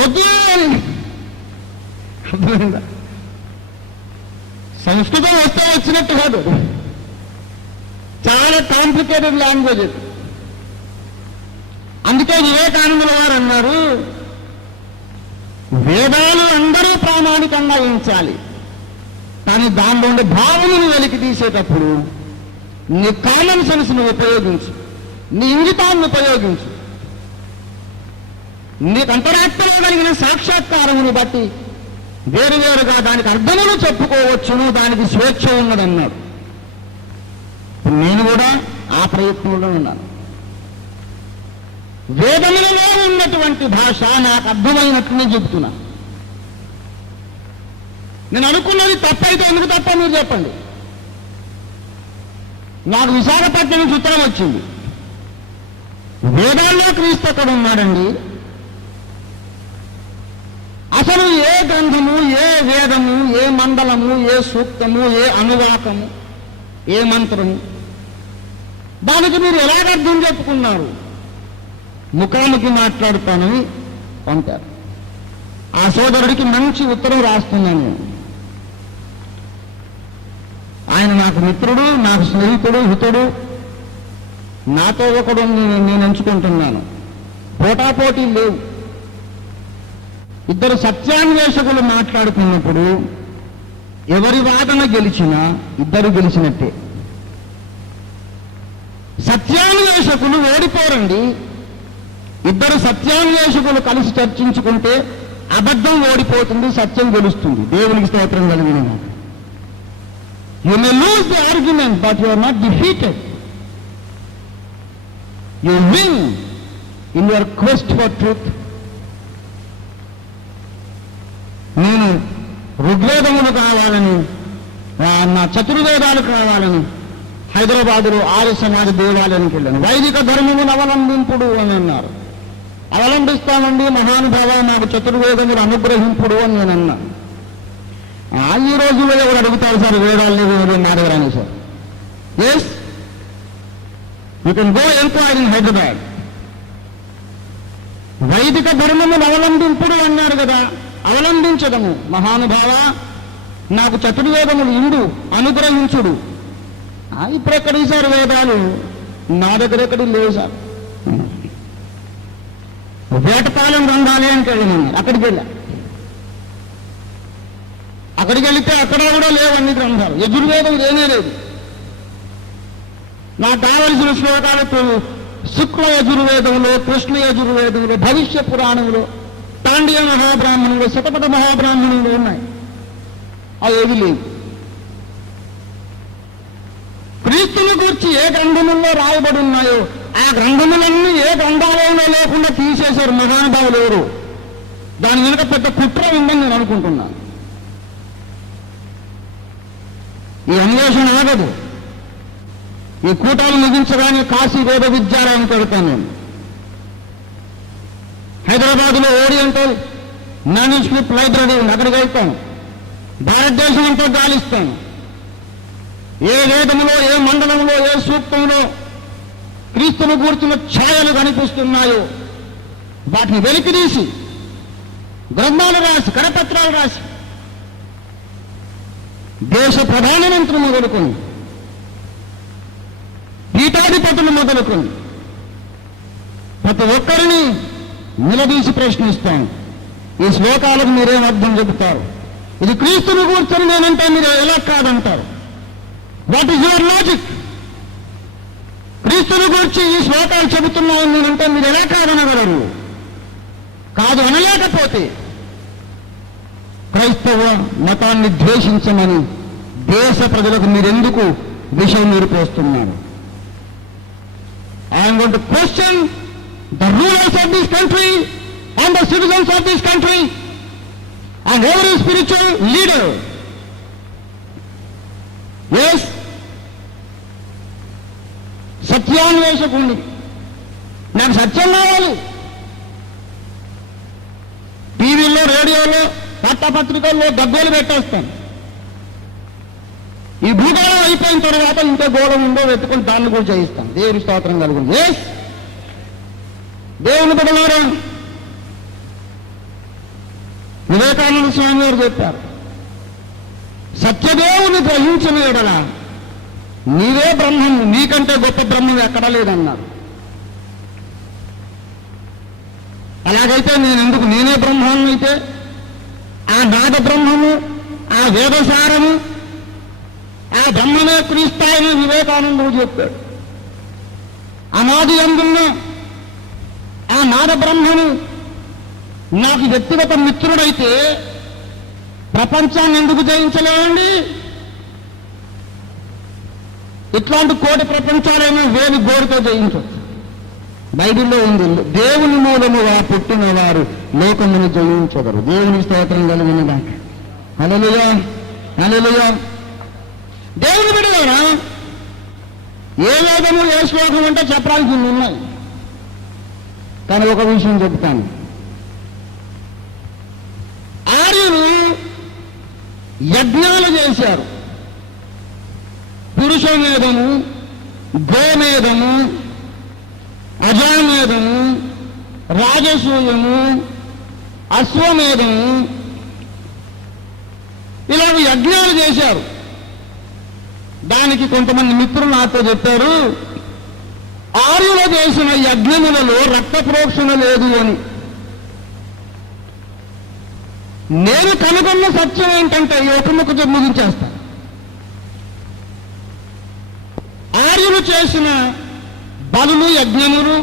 వద్దు అని. అర్థమైందా? సంస్కృతం వస్తే వచ్చినట్టు కాదు, చాలా కాంప్లికేటెడ్ లాంగ్వేజ్ అది. అందుకే వివేకానందుల వారు అన్నారు, వేదాలు అందరూ ప్రామాణికంగా ఎంచాలి, కానీ దానిలో ఉండే భావమును వెలికి తీసేటప్పుడు నీ కామన్ సెన్స్ను ఉపయోగించు, నీ ఇంగితాన్ని ఉపయోగించు, నీకు అంతరాత్మలో కలిగిన సాక్షాత్కారమును బట్టి వేరువేరుగా దానికి అర్థములు చెప్పుకోవచ్చును, దానికి స్వేచ్ఛ ఉన్నదన్నాడు. నేను కూడా ఆ ప్రయత్నంలో ఉన్నాను. వేదములలో ఉన్నటువంటి భాష నాకు అర్థమైనట్లు నేను చెబుతున్నా. నేను అనుకున్నది తప్పైతే ఎందుకు తప్ప మీరు చెప్పండి. నాకు విశాఖపట్నం నుంచి ఉత్తరం వచ్చింది, వేదాల్లో క్రీస్తు అక్కడ ఉన్నాడండి. అసలు ఏ గ్రంథము, ఏ వేదము, ఏ మండలము, ఏ సూక్తము, ఏ అనువాకము, ఏ మంత్రము, దానికి మీరు ఎలాగ అర్థం చెప్పుకున్నారు? ముఖాముఖి మాట్లాడుతానని పంపారు. ఆ సోదరుడికి మంచి ఉత్తరం రాస్తున్నాను నేను. ఆయన నాకు మిత్రుడు, నాకు స్నేహితుడు, హితుడు, నాతో ఒకడు నేను ఎంచుకుంటున్నాను. పోటాపోటీ లేవు. ఇద్దరు సత్యాన్వేషకులు మాట్లాడుతున్నప్పుడు ఎవరి వాదన గెలిచినా ఇద్దరు గెలిచినట్టే. సత్యాన్వేషకులు ఓడిపోరండి. ఇద్దరు సత్యాన్వేషకులు కలిసి చర్చించుకుంటే అబద్ధం ఓడిపోతుంది, సత్యం గెలుస్తుంది. దేవునికి స్తోత్రం కలిగిన. You may lose the argument but you are not defeated. You win in your quest for truth. నేను ఋగ్వేదములు కావాలని, నా చతుర్వేదాలు కావాలని హైదరాబాదులో ఆర్య సమాజ దేవాలయానికి వెళ్ళాను. వైదిక ధర్మమును అవలంబింపుడు అని అన్నారు. అవలంబిస్తామండి మహానుభావ, నాకు చతుర్వేదములు అనుగ్రహింపుడు అని నేను అన్నా. ఈ రోజుల్లో ఎవరు అడుగుతారు సార్ వేదాలు లేవు నా దగ్గర అని sir. Yes, you can go enquiry in Hyderabad. వైదిక ధర్మమును అవలంబింపుడు అన్నారు కదా, అవలంబించడము మహానుభావ, నాకు చతుర్వేదములు ఇండు అనుగ్రహించుడు. ఇప్పుడు ఎక్కడి సార్ వేదాలు? నా దగ్గర ఎక్కడి లేవు సార్. వేటపాలెం గ్రంథాలయానికి వెళ్ళినాను, అక్కడికి వెళ్ళా. అక్కడికి వెళితే అక్కడ కూడా లేవు అన్ని గ్రంథాలు. యజుర్వేదం ఏమీ లేదు. నాకు కావలసిన శ్లోకాలకు శుక్ల యజుర్వేదంలో, కృష్ణ యజుర్వేదంలో, భవిష్య పురాణంలో, తాండియ మహాబ్రాహ్మణంలో, శతపథ మహాబ్రాహ్మణంలో ఉన్నాయి. అవి ఏవి లేవు. క్రీస్తుని గురించి ఏ గ్రంథముల్లో రాయబడి ఉన్నాయో ఆ గ్రంథములన్నీ ఏ గ్రంథాలలో లేకుండా తీసేశారు మహానుభావులు ఎవరు. దాని వెనుక పెద్ద కుట్ర ఉందని నేను అనుకుంటున్నాను. ఈ అన్వేషణ ఆగదు. ఈ కూటాలు ముగించగానే కాశీ వేద విద్యాలయం పెడతాను నేను. హైదరాబాద్లో ఓరియంటల్ మాన్యుస్క్రిప్ట్ లైబ్రరీ ఉంది, అక్కడికి వెళ్తాను. భారతదేశం అంతా గాలిస్తాను. ఏ వేదములో, ఏ మండలంలో, ఏ సూక్తంలో క్రీస్తును గూర్చిన ఛాయలు కనిపిస్తున్నాయో వాటిని వెలికితీసి గ్రంథాలు రాసి, కరపత్రాలు రాసి, దేశ ప్రధానమంత్రి మొదలుకొని, పీఠాధిపతులు మొదలుకొని ప్రతి ఒక్కరిని నిలదీసి ప్రశ్నిస్తాను. ఈ శ్లోకాలకు మీరేం అర్థం చెబుతారు? ఇది క్రీస్తును కూర్చొని నేనంటే మీరు ఎలా కాదంటారు? What is your logic? క్రీస్తుని గురించి ఈ శ్లోకాలు చెబుతున్నాయని నేనంటే మీరు ఎలా కాదనగలరు? కాదు అనలేకపోతే క్రైస్తవ మతాన్ని ద్వేషించమని దేశ ప్రజలకు మీరెందుకు విషయం నేర్పిస్తున్నారు? I'm going to question the rulers of this country and the citizens of this country and every spiritual leader. Yes, సత్యాన్వేషకుణ్ణి. నాకు సత్యం కావాలి. టీవీలో, రేడియోలో వార్తాపత్రికల్లో గగ్గోలు పెట్టేస్తాను. ఈ భూగోళం అయిపోయిన తర్వాత ఇంకో గోళం ఉందో వెతుకుని దాన్ని కూడా చేయిస్తాను. దేవుని స్తోత్రం కలుగుతుంది. ఎస్, దేవుని బిడ్డలారా, వివేకానంద స్వామి గారు చెప్పారు, సత్యదేవుని గ్రహించిన ఎడల నీవే బ్రహ్మము, నీకంటే గొప్ప బ్రహ్మం ఎక్కడా లేదన్నారు. అలాగైతే నేనే బ్రహ్మాన్ని అయితే ఆ నాద బ్రహ్మము, ఆ వేదసారము, ఆ బ్రహ్మమే క్రీస్తాయని వివేకానందుడు చెప్పాడు. అనాది అందున్న ఆ నాద బ్రహ్మను నాకు వ్యక్తిగత మిత్రుడైతే ప్రపంచాన్ని ఎందుకు జయించలేమండి? ఇట్లాంటి కోటి ప్రపంచాలైనా వేలు గోరుతో జయించవచ్చు. బైబిల్లో ఉంది, దేవుని మూలముగా పుట్టిన వారు లోకమును జయించగలరు. దేవుని స్తోత్రం కలిగిన దాకా. హల్లెలూయా, హల్లెలూయా. దేవుని బిడ్డలారా, ఏ వేదము ఏ శ్లోకం అంటే చెప్పడానికి ఇన్ని ఉన్నాయి. కానీ ఒక విషయం చెప్తాను, ఆర్యులు యజ్ఞాలు చేశారు. పురుషమేధము, గోమేధము, అజామేధము, రాజసూయము, అశ్వమేధము, ఇలాగ యజ్ఞాలు చేశారు. దానికి కొంతమంది మిత్రులు నాతో చెప్పారు, ఆర్యులు చేసిన యజ్ఞములలో రక్త ప్రోక్షణ లేదు అని. నేను కనుగొన్న సత్యం ఏంటంటే ఈ ఒకముఖ ముగించేస్తాను. ఆర్యులు చేసిన బలులు యజ్ఞములు,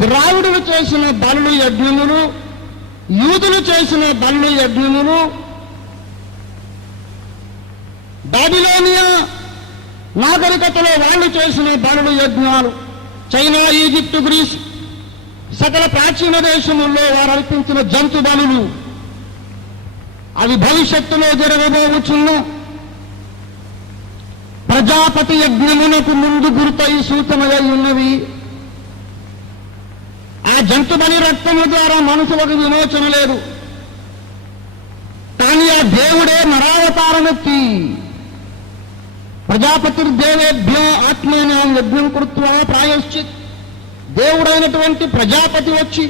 ద్రావిడులు చేసిన బలులు యజ్ఞములు, యూదులు చేసిన బలులు యజ్ఞములు, బాబిలోనియా నాగరికతలో వాళ్ళు చేసిన బలులు యజ్ఞాలు, చైనా, ఈజిప్టు, గ్రీస్ సకల ప్రాచీన దేశముల్లో వారు అర్పించిన జంతు బలులు, అవి భవిష్యత్తులో జరగబోచున్న ప్రజాపతి యజ్ఞమునకు ముందు గుర్తయి సూచనలై ఉన్నవి. ఆ జంతు బలి రక్తము ద్వారా మనుషులకు విమోచన లేదు. కానీ ఆ దేవుడే నరావతారమెత్తి ప్రజాపతి దేవేభ్యో ఆత్మీయం యజ్ఞం కృత్వా ప్రాయశ్చిత్, దేవుడైనటువంటి ప్రజాపతి వచ్చి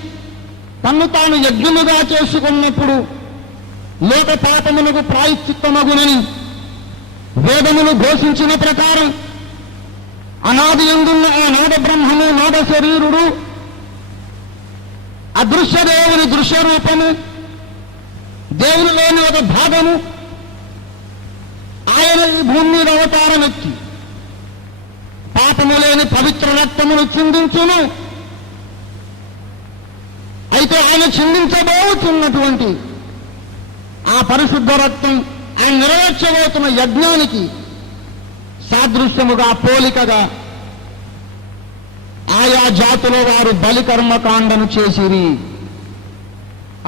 తన్ను తాను యజ్ఞముగా చేసుకున్నప్పుడు లోక పాపమునకు ప్రాయశ్చిత్తమగునని వేదములు ఘోషించిన ప్రకారం అనాది యందున్న ఆ నాద బ్రహ్మము, నాద శరీరుడు, అదృశ్య దేవుని దృశ్య రూపము, దేవునిలోని ఒక భాగము, ఆయన ఈ భూమి మీద అవతారమెత్తి పాపము లేని పవిత్ర రక్తమును చిందించును. అయితే ఆయన చిందించబోతున్నటువంటి ఆ పరిశుద్ధ రక్తం ఆయన నెరవేర్చబోతున్న యజ్ఞానికి సాదృశ్యముగా, పోలికగా ఆయా జాతుల వారు బలికర్మకాండను చేసిరి.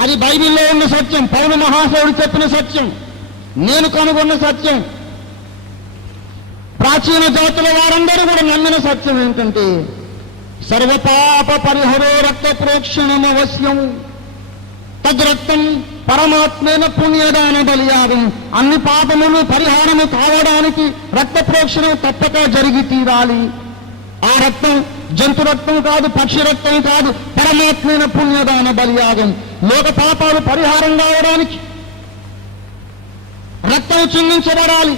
అది బైబిల్లో ఉన్న సత్యం, పౌలు మహాశయుడు చెప్పిన సత్యం, నేను కనుగొన్న సత్యం, ప్రాచీన జాతుల వారందరూ కూడా నమ్మిన సత్యం ఏంటంటే సర్వపాప పరిహరో రక్త ప్రోక్షణం అవశ్యం, తద్రక్తం పరమాత్మైన పుణ్యదాన బలియాగం. అన్ని పాపములు పరిహారము కావడానికి రక్త ప్రోక్షణం తప్పక జరిగి తీరాలి. ఆ రక్తం జంతు రక్తం కాదు, పక్షి రక్తం కాదు, పరమాత్మైన పుణ్యదాన బలియాగం. లోక పాపాలు పరిహారం కావడానికి రక్తం చిందించబడాలి.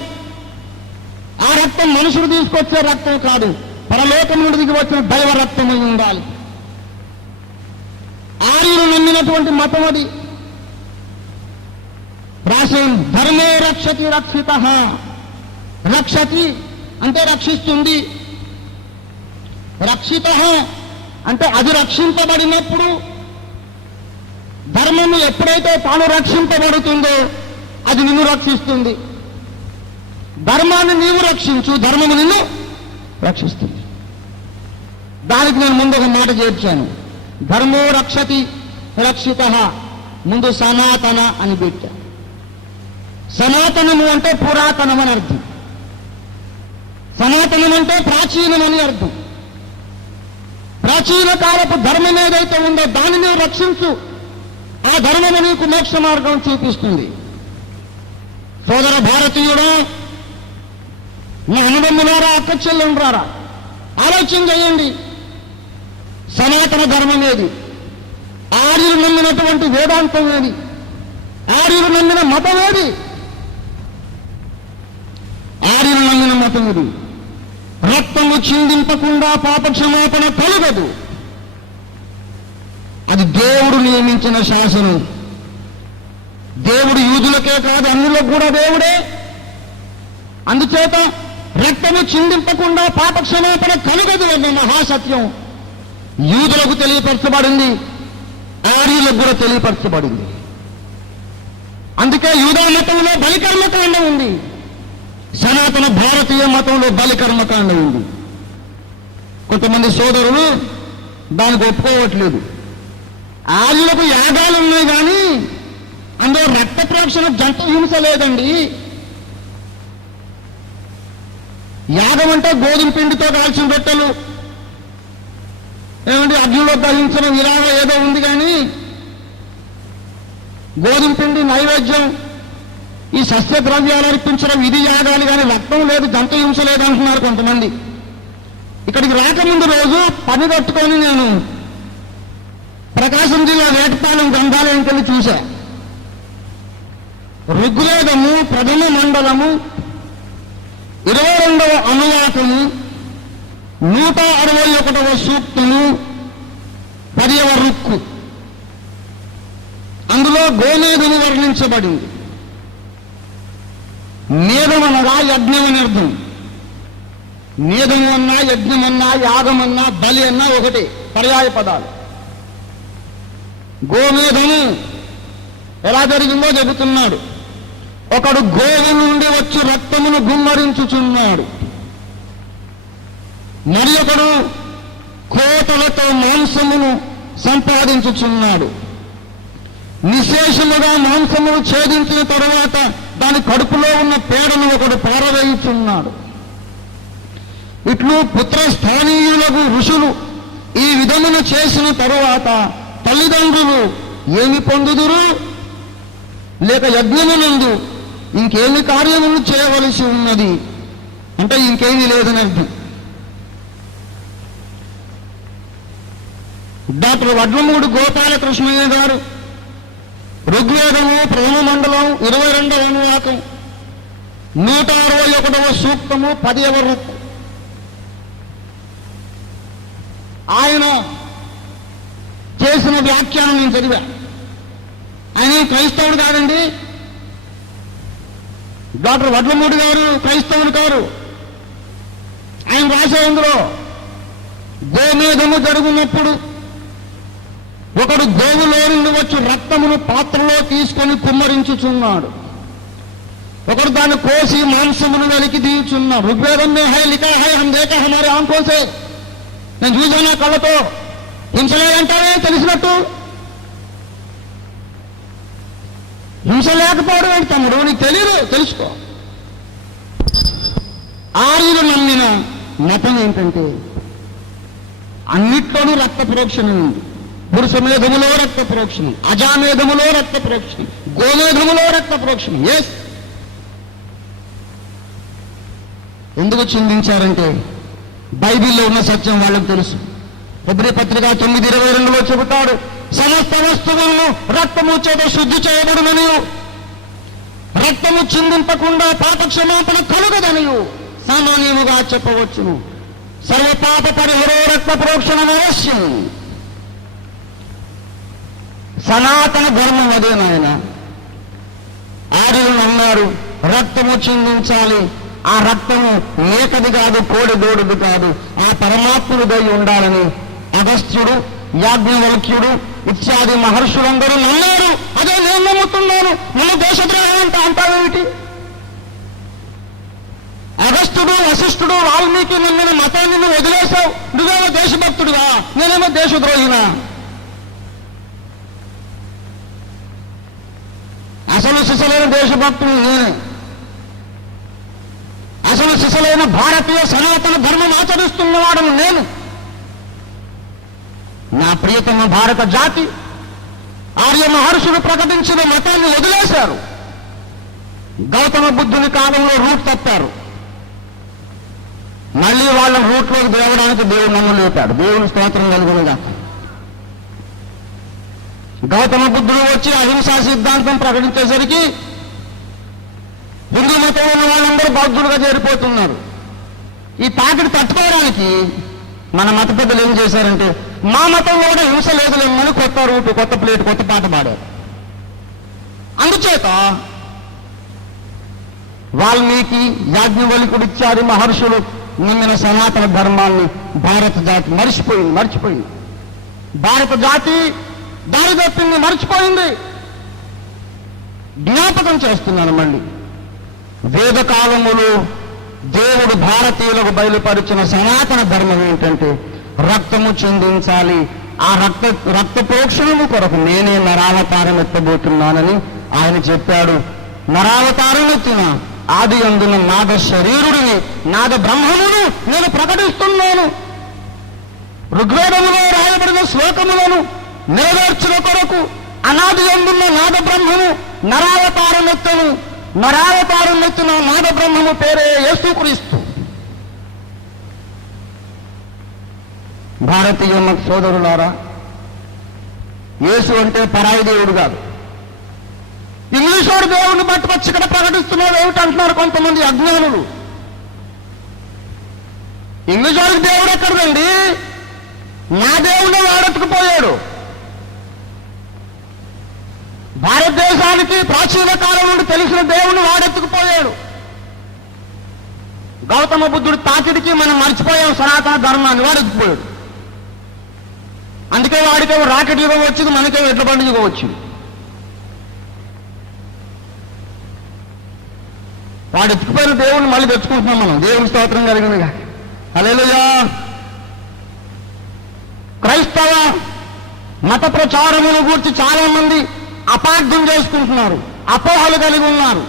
ఆ రక్తం మనుషుడు తీసుకొచ్చే రక్తం కాదు, పరలోకం నుండి దిగి వచ్చిన దైవ రక్తమై ఉండాలి. ఆర్యులు నమ్మినటువంటి మతం అది. రాసిన ధర్మే రక్షతి రక్షిత, రక్షతి అంటే రక్షిస్తుంది, రక్షిత అంటే అది రక్షింపబడినప్పుడు, ధర్మము ఎప్పుడైతే తాను రక్షింపబడుతుందో అది నిన్ను రక్షిస్తుంది. ధర్మాన్ని నీవు రక్షించు, ధర్మము నిన్ను రక్షిస్తుంది. దానికి నేను ముందు ఒక మాట చేర్చాను, ధర్మో రక్షతి రక్షిత, ముందు సనాతన అని పెట్టా. సనాతనము అంటే పురాతనం అని అర్థం, సనాతనం అంటే ప్రాచీనం అని అర్థం. ప్రాచీన కాలపు ధర్మం ఏదైతే ఉందో దాన్ని నువ్వు రక్షించు. ఆ ధర్మము నీకు మోక్ష మార్గం చూపిస్తుంది. సోదర భారతీయుడా, నా అనుబంధులారా, అక్క చెల్లెండ్రారా, ఆలోచన చేయండి. సనాతన ధర్మం ఏది? ఆర్యులు నమ్మినటువంటి వేదాంతం ఏది? ఆర్యులు నమ్మిన మతం ఏది? ఆర్యులు నమ్మిన మతం ఇది. రక్తము చిందింపకుండా పాపక్షమాపణ కలగదు. అది దేవుడు నియమించిన శాసనం. దేవుడు యూదులకే కాదు, అన్యులకు కూడా దేవుడే. అందుచేత రక్తము చిందింపకుండా పాపక్షమాపణ కలగదు అన్న మహాసత్యం యూదులకు తెలియపరచబడింది, ఆర్యులకు కూడా తెలియపరచబడింది. అందుకే యూదా మతంలో బలికర్మకాండ ఉంది, సనాతన భారతీయ మతంలో బలికర్మకాండ ఉంది. కొంతమంది సోదరులు దానికి ఒప్పుకోవట్లేదు. ఆర్యులకు యాగాలు ఉన్నాయి కానీ అందులో రక్త ప్రోక్షణ, జంతు హింస లేదండి. యాగం అంటే గోధుమ పిండితో కాల్చిన రొట్టెలు, ఏమంటే అగ్నిలో దహించడం, ఇలాగ ఏదో ఉంది. కానీ గోధుమ పిండి నైవేద్యం, ఈ సస్య ద్రవ్యాలు అర్పించడం, ఇది యాగాలు. కానీ రక్తం లేదు, జంతు హింస లేదు అంటున్నారు కొంతమంది. ఇక్కడికి రాకముందు రోజు పని కట్టుకొని నేను ప్రకాశం జిల్లా వేటపాలెం గ్రంథాలయంకి వెళ్ళి చూశా. ఋగ్వేదము ప్రథమ మండలము 22వ అనువాకము 161వ సూక్తము 10వ రుక్కు, అందులో గోమేధము వర్ణించబడింది. మేధమనగా యజ్ఞం అని అర్థం. మేధము అన్నా, యజ్ఞమన్నా, యాగమన్నా, బలి అన్నా ఒకటి, పర్యాయ పదాలు. గోమేధము ఎలా జరిగిందో చెబుతున్నాడు. ఒకడు గోవు నుండి వచ్చి రక్తమును గుమ్మరించుచున్నాడు, మరి ఒకడు కోతలతో మాంసమును సంపాదించుచున్నాడు. నిశేషముగా మాంసమును ఛేదించిన తరువాత దాని కడుపులో ఉన్న పేడను ఒకడు పారవేయుచున్నాడు. ఇట్లు పుత్రస్థానీయులకు ఋషులు ఈ విధమును చేసిన తరువాత తల్లిదండ్రులు ఏమి పొందుదురు? లేక యజ్ఞమునందు ఇంకేమి కార్యములు చేయవలసి ఉన్నది అంటే ఇంకేమీ లేదని అర్థం. డాక్టర్ వడ్లమూడి గోపాలకృష్ణయ్య గారు ఋగ్వేదము ప్రథమ మండలం 22వ అనువాకం 161వ సూక్తము 10వ రుక్కు, ఆయన చేసిన వ్యాఖ్యానం నేను చదివా. ఆయన క్రైస్తవుడు కాదండి, డాక్టర్ వడ్లమూడి గారు క్రైస్తవుడు కారు. ఆయన రాసే అందులో గోమేధము జరుగునప్పుడు ఒకడు గోవులో నుండి వచ్చి రక్తమును పాత్రలో తీసుకొని కుమ్మరించుచున్నాడు, ఒకడు దాన్ని కోసి మాంసమును వెలికి తీయుచున్నాడు. ఋగ్వేదం మే హై లిఖా హై, హమ్ దేఖా హమారే ఆంఖోं से, నేను చూసాను కళ్ళతో. హింసలేదంటారే తెలిసినట్టు. హింస లేకపోవడం ఏంటి తమ్ముడు? నీకు తెలియదు, తెలుసుకో. ఆర్యులు నమ్మిన మతం ఏంటంటే అన్నిట్లోనూ రక్త ప్రోక్షణ ఉంది. పురుషమేధములో రక్త ప్రోక్షణం, అజామేధములో రక్త ప్రోక్షణం, గోమేధములో రక్త ప్రోక్షణం. ఎస్, ఎందుకు చిందించారంటే బైబిల్లో ఉన్న సత్యం వాళ్ళకు తెలుసు. హెబ్రీ పత్రిక 9:22లో చెబుతాడు, సమస్త వస్తువులను రక్తము చేత శుద్ధి చేయబడుననియు, రక్తము చిందింపకుండా పాపక్షమాపణ కలుగదనియు సామాన్యముగా చెప్పవచ్చును. సర్వపాప పరిహరో రక్త ప్రోక్షణ అవశ్యం. సనాతన ధర్మం అదే నాయన. ఆర్యులు అన్నారు రక్తము చిందించాలి, ఆ రక్తము మేకది కాదు, కోడి దూడది కాదు, ఆ పరమాత్ముడిదై ఉండాలని అగస్త్యుడు, యాజ్ఞవల్క్యుడు ఇత్యాది మహర్షులందరూ నమ్మారు. అదే నేను నమ్ముతున్నాను. మన దేశద్రోహం అంటే అంటావేమిటి? అగస్త్యుడు, వశిష్ఠుడు, వాల్మీకి నమ్మిన మతాన్ని నువ్వు వదిలేశావు. నువ్వేమో దేశభక్తుడివా, నేనేమో దేశద్రోహినా? అసలు సిసలైన దేశభక్తుడు నేనే. అసలు సిసలైన భారతీయ సనాతన ధర్మం ఆచరిస్తున్నవాడను నేను. నా ప్రియతమ భారత జాతి ఆర్య మహర్షులు ప్రకటించిన మతాన్ని వదిలేశారు. గౌతమ బుద్ధుని కాలంలో రూట్ తప్పారు. మళ్ళీ వాళ్ళ రూట్లోకి దేవడానికి దేవుడు నమ్మలేపాడు. దేవుని స్తోత్రం కలుగునుగా. గౌతమ బుద్ధుడు వచ్చి అహింసా సిద్ధాంతం ప్రకటించేసరికి హిందూ మతం ఉన్న వాళ్ళందరూ బౌద్ధులుగా చేరిపోతున్నారు. ఈ తాకిడి తట్టుకోవడానికి మన మత పెద్దలు ఏం చేశారంటే, మా మతంలో కూడా హింస లేదులేమని కొత్త రూటు, కొత్త ప్లేట్, కొత్త పాట పాడారు. అందుచేత వాల్మీకి, యాజ్ఞవల్కుడిత్యాది మహర్షులు నమ్మిన సనాతన ధర్మాన్ని భారత జాతి మర్చిపోయింది. భారత జాతి దారి తప్పింది, మర్చిపోయింది. జ్ఞాపకం చేస్తున్నాను మళ్ళీ. వేదకాలములు దేవుడు భారతీయులకు బయలుపరిచిన సనాతన ధర్మం ఏంటంటే రక్తము చిందించాలి. ఆ రక్త ప్రోక్షణము కొరకు నేనే నరావతారం ఎత్తబోతున్నానని ఆయన చెప్పాడు. నరావతారం ఎత్తిన ఆది అందున నాద శరీరుడిని, నాద బ్రహ్మమును నేను ప్రకటిస్తున్నాను. ఋగ్వేదములో రాయబడిన శ్లోకములను నెరవేర్చిన కొరకు అనాది అందున్న నాద బ్రహ్మము నరావతారం ఎత్తను. నరావతారం ఎత్తిన నాద బ్రహ్మము పేరే యేసుక్రీస్తు. భారతీయ సోదరులారా, యేసు అంటే పరాయి దేవుడు కాదు. ఇంగ్లీష్ వాడు దేవుడిని పట్టుకొచ్చి ఇక్కడ ప్రకటిస్తున్నారు ఏమిటంటున్నారు కొంతమంది అజ్ఞానులు. ఇంగ్లీష్ వాడికి దేవుడు ఎక్కడదండి? నా దేవుడిని వాడెత్తుకుపోయాడు. భారతదేశానికి ప్రాచీన కాలం నుండి తెలిసిన దేవుడిని వాడెత్తుకుపోయాడు. గౌతమ బుద్ధుడు తాకిడికి మనం మర్చిపోయాం సనాతన ధర్మాన్ని, వాడెత్తుకుపోయాడు. అందుకే వాడికేమో రాకెట్ యుగం వచ్చింది, మనకేమో ఎడ్ల బండి యుగం వచ్చింది. వాడు ఎత్తుకుపోయిన దేవుడిని మళ్ళీ తెచ్చుకుంటున్నాం మనం. దేవుని స్తోత్రం కలిగిందిగా. హల్లెలూయా. క్రైస్తవ మత ప్రచారమును గురించి చాలా మంది అపార్థం చేసుకుంటున్నారు, అపోహలు కలిగి ఉన్నారు,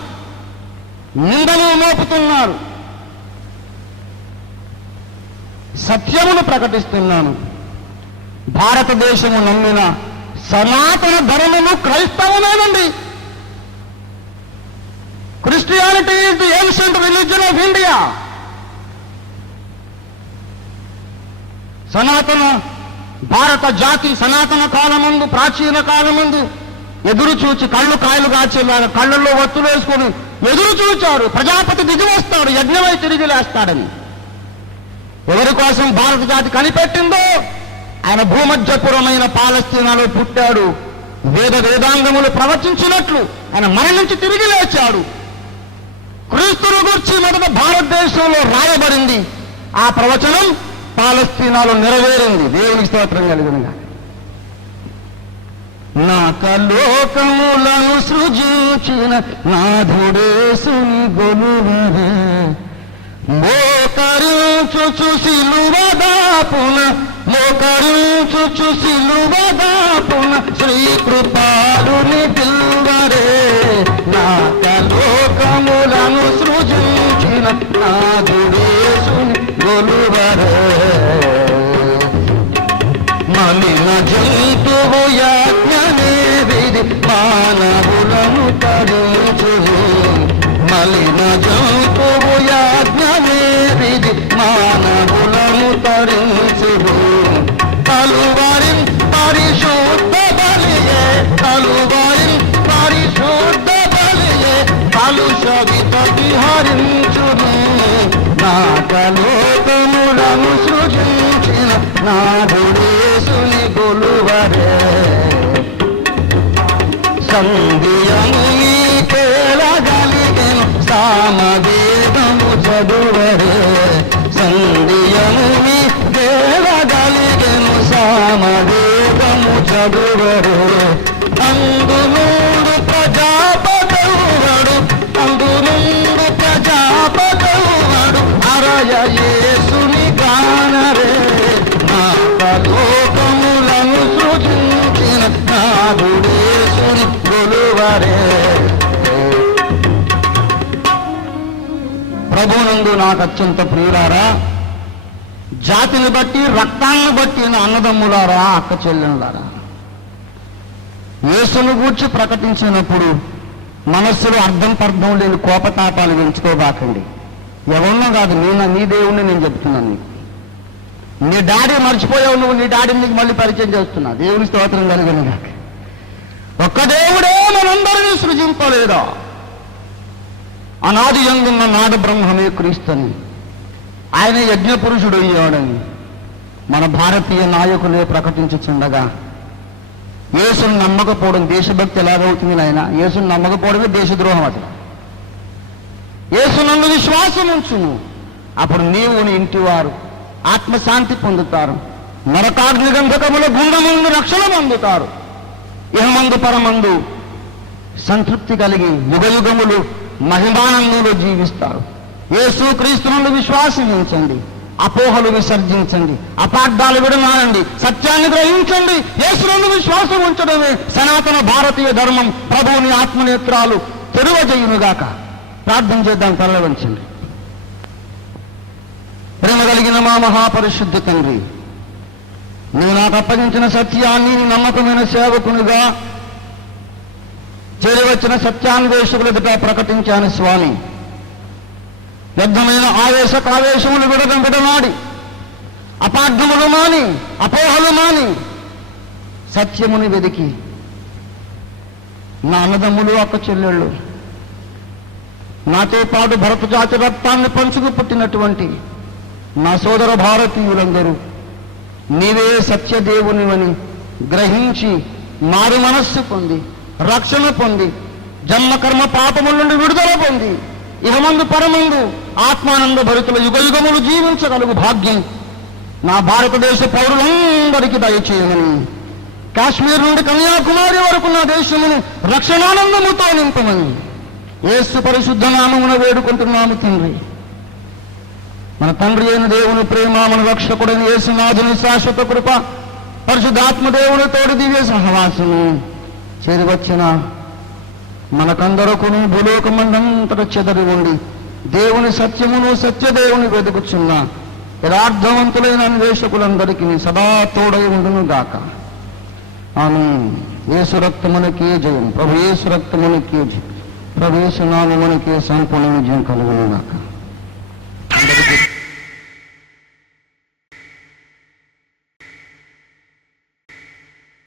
నిందలు మోపుతున్నారు. సత్యమును ప్రకటిస్తున్నాను. భారతదేశము నమ్మిన సనాతన ధర్మము క్రైస్తవమేనండి. Christianity is the ancient religion of India. సనాతన భారత జాతి సనాతన కాలమందు, ప్రాచీన కాలమందు ఎదురు చూచి కళ్ళు కాయలు కాచేలాగా కళ్ళల్లో ఒత్తులు వేసుకొని ఎదురు చూచారు. ప్రజాపతి దిగి వస్తాడు, యజ్ఞమై తిరిగి లేస్తాడని. ఎవరి కోసం భారత జాతి కనిపెట్టిందో ఆయన భూమధ్యపురమైన పాలస్తీనాలో పుట్టాడు. వేదాంగములు ప్రవచించినట్లు ఆయన మరణించి తిరిగి లేచాడు. క్రీస్తును గురించి మొదట భారతదేశంలో రాయబడింది. ఆ ప్రవచనం పాలస్తీనాలో నెరవేరింది. దేవునికి స్తోత్రం కలిగినగా. నాకలోకములను సృజించిన నాథుడేసుని గొలువరే, మోకరించుచు సిలువదాపున, మోకరించుచు సిలువదాపున శ్రీకృపాలుని పిల్వరే. నాకలోకములను సృజించిన నాథుడేసుని గొలువరే, మలిన జంతువు యాజ్ఞనే విధి మానవులను తరించు. మలిన జంతువు యాజ్ఞనే విధి మానవులను తరించు. కలువరిన్ పరిశుద్ధ బలియే, కలువరిన్ పరిశుద్ధ బలియే కలుషవిత విహరించును. నాకలోకములను సృజించిన నాథుడేసుని గొలువరే. సంధ్యము నీకేలగలిగెను సామవేదము చదువరే. సంధ్యము నీకేలగలిగెను సామవేదము చదువరే. అందునుండు ప్రజాపదవుడు, అందునుండు ప్రజాపదవుడు అరయ యేసుని గానరే. నాకలోకములను సృజించిన నాథుడేసుని గొలువరే. ప్రభువునందు నాకు అత్యంత ప్రియులారా, జాతిని బట్టి రక్తాన్ని బట్టి నా అన్నదమ్ములారా, అక్క చెల్లెనులారా, యేసును గూర్చి ప్రకటించినప్పుడు మనస్సులో అర్థం పర్థం లేని కోపతాపాలు పెంచుకోబాకండి. ఎవరినో కాదు, నీ దేవుణ్ణి నేను చెప్తున్నాను నీకు. నీ డాడీ మర్చిపోయావు, నువ్వు నీ డాడీని నీకు మళ్ళీ పరిచయం చేస్తున్నా. దేవుని స్తోత్రం కలిగిన గాక. ఒక్క దేవుడే మనందరినీ సృజింపలేదా? అనాది యందున్న నాద బ్రహ్మమే క్రీస్తుని, ఆయన యజ్ఞ పురుషుడు అయ్యాడని మన భారతీయ నాయకులే ప్రకటించుచుండగా యేసును నమ్మకపోవడం దేశభక్తి ఎలాగవుతుంది నాయన? యేసును నమ్మకపోవడమే దేశద్రోహం. అసలు యేసునందు విశ్వాసం ఉంచును, అప్పుడు నీవు నీ ఇంటి వారు ఆత్మశాంతి పొందుతారు, నరకాగ్ని గంధకముల గుండములను రక్షణ పొందుతారు, ఇహమందు పరమందు సంతృప్తి కలిగి యుగయుగములు మహిమానందంలో జీవిస్తారు. యేసు క్రీస్తునందు విశ్వాసం ఉంచండి, అపోహలు విసర్జించండి, అపార్థాలు విడనాడండి, సత్యాన్ని గ్రహించండి. యేసునందు విశ్వాసం ఉంచడమే సనాతన భారతీయ ధర్మం. ప్రభువుని ఆత్మనేత్రాలు తెరువజేయునుగాక. ప్రార్థన చేద్దాం, తల వంచండి. ప్రేమ కలిగిన మా మహాపరిశుద్ధ తండ్రి, నువ్వు నాకు అప్పగించిన సత్యాన్ని నమ్మకమైన సేవకునిగా చేరవచ్చిన సత్యాన్వేషకుల ఎదుట ప్రకటించాను స్వామి. వ్యర్థమైన కావేశములు విడనాడి, అపార్థములు మాని, అపోహలు మాని, సత్యముని వెదికి నా అన్నదమ్ములు అక్క చెల్లెళ్ళు, నాతో పాటు భరత జాతి రక్తాన్ని పంచుకు పుట్టినటువంటి నా సోదర భారతీయులందరూ నీవే సత్యదేవునివని గ్రహించి మారు మనస్సు పొంది, రక్షణ పొంది, జన్మకర్మ పాపముల నుండి విడుదల పొంది, ఇహమందు పరమందు ఆత్మానంద భరితుల యుగయుగములు జీవించగలుగు భాగ్యం నా భారతదేశ పౌరులందరికీ దయచేయమని, కాశ్మీర్ నుండి కన్యాకుమారి వరకు నా దేశమును రక్షణానందముతో నింపమని యేసు పరిశుద్ధ నామమున వేడుకుంటున్నాము తండ్రి. మన తండ్రి అయిన దేవుని ప్రేమ, మన రక్షకుడైన యేసునాథుని శాశ్వత కృప, పరిశుద్ధాత్మ దేవుని తోడు దివ్య సహవాసము చేరివచ్చిన మనకందరకును భూలోకమందంతట చెదరి ఉండి దేవుని సత్యమును సత్యదేవుని వెతుకుచున్న యథార్థవంతులైన అన్వేషకులందరికీ సదా తోడై ఉండును గాక. ఆమేన్. యేసు రక్తమునకే జయం, ప్రభు యేసు రక్తమునకే జయం, ప్రభు యేసు నామమునకే సంపూర్ణ విజయం కలుగును గాక.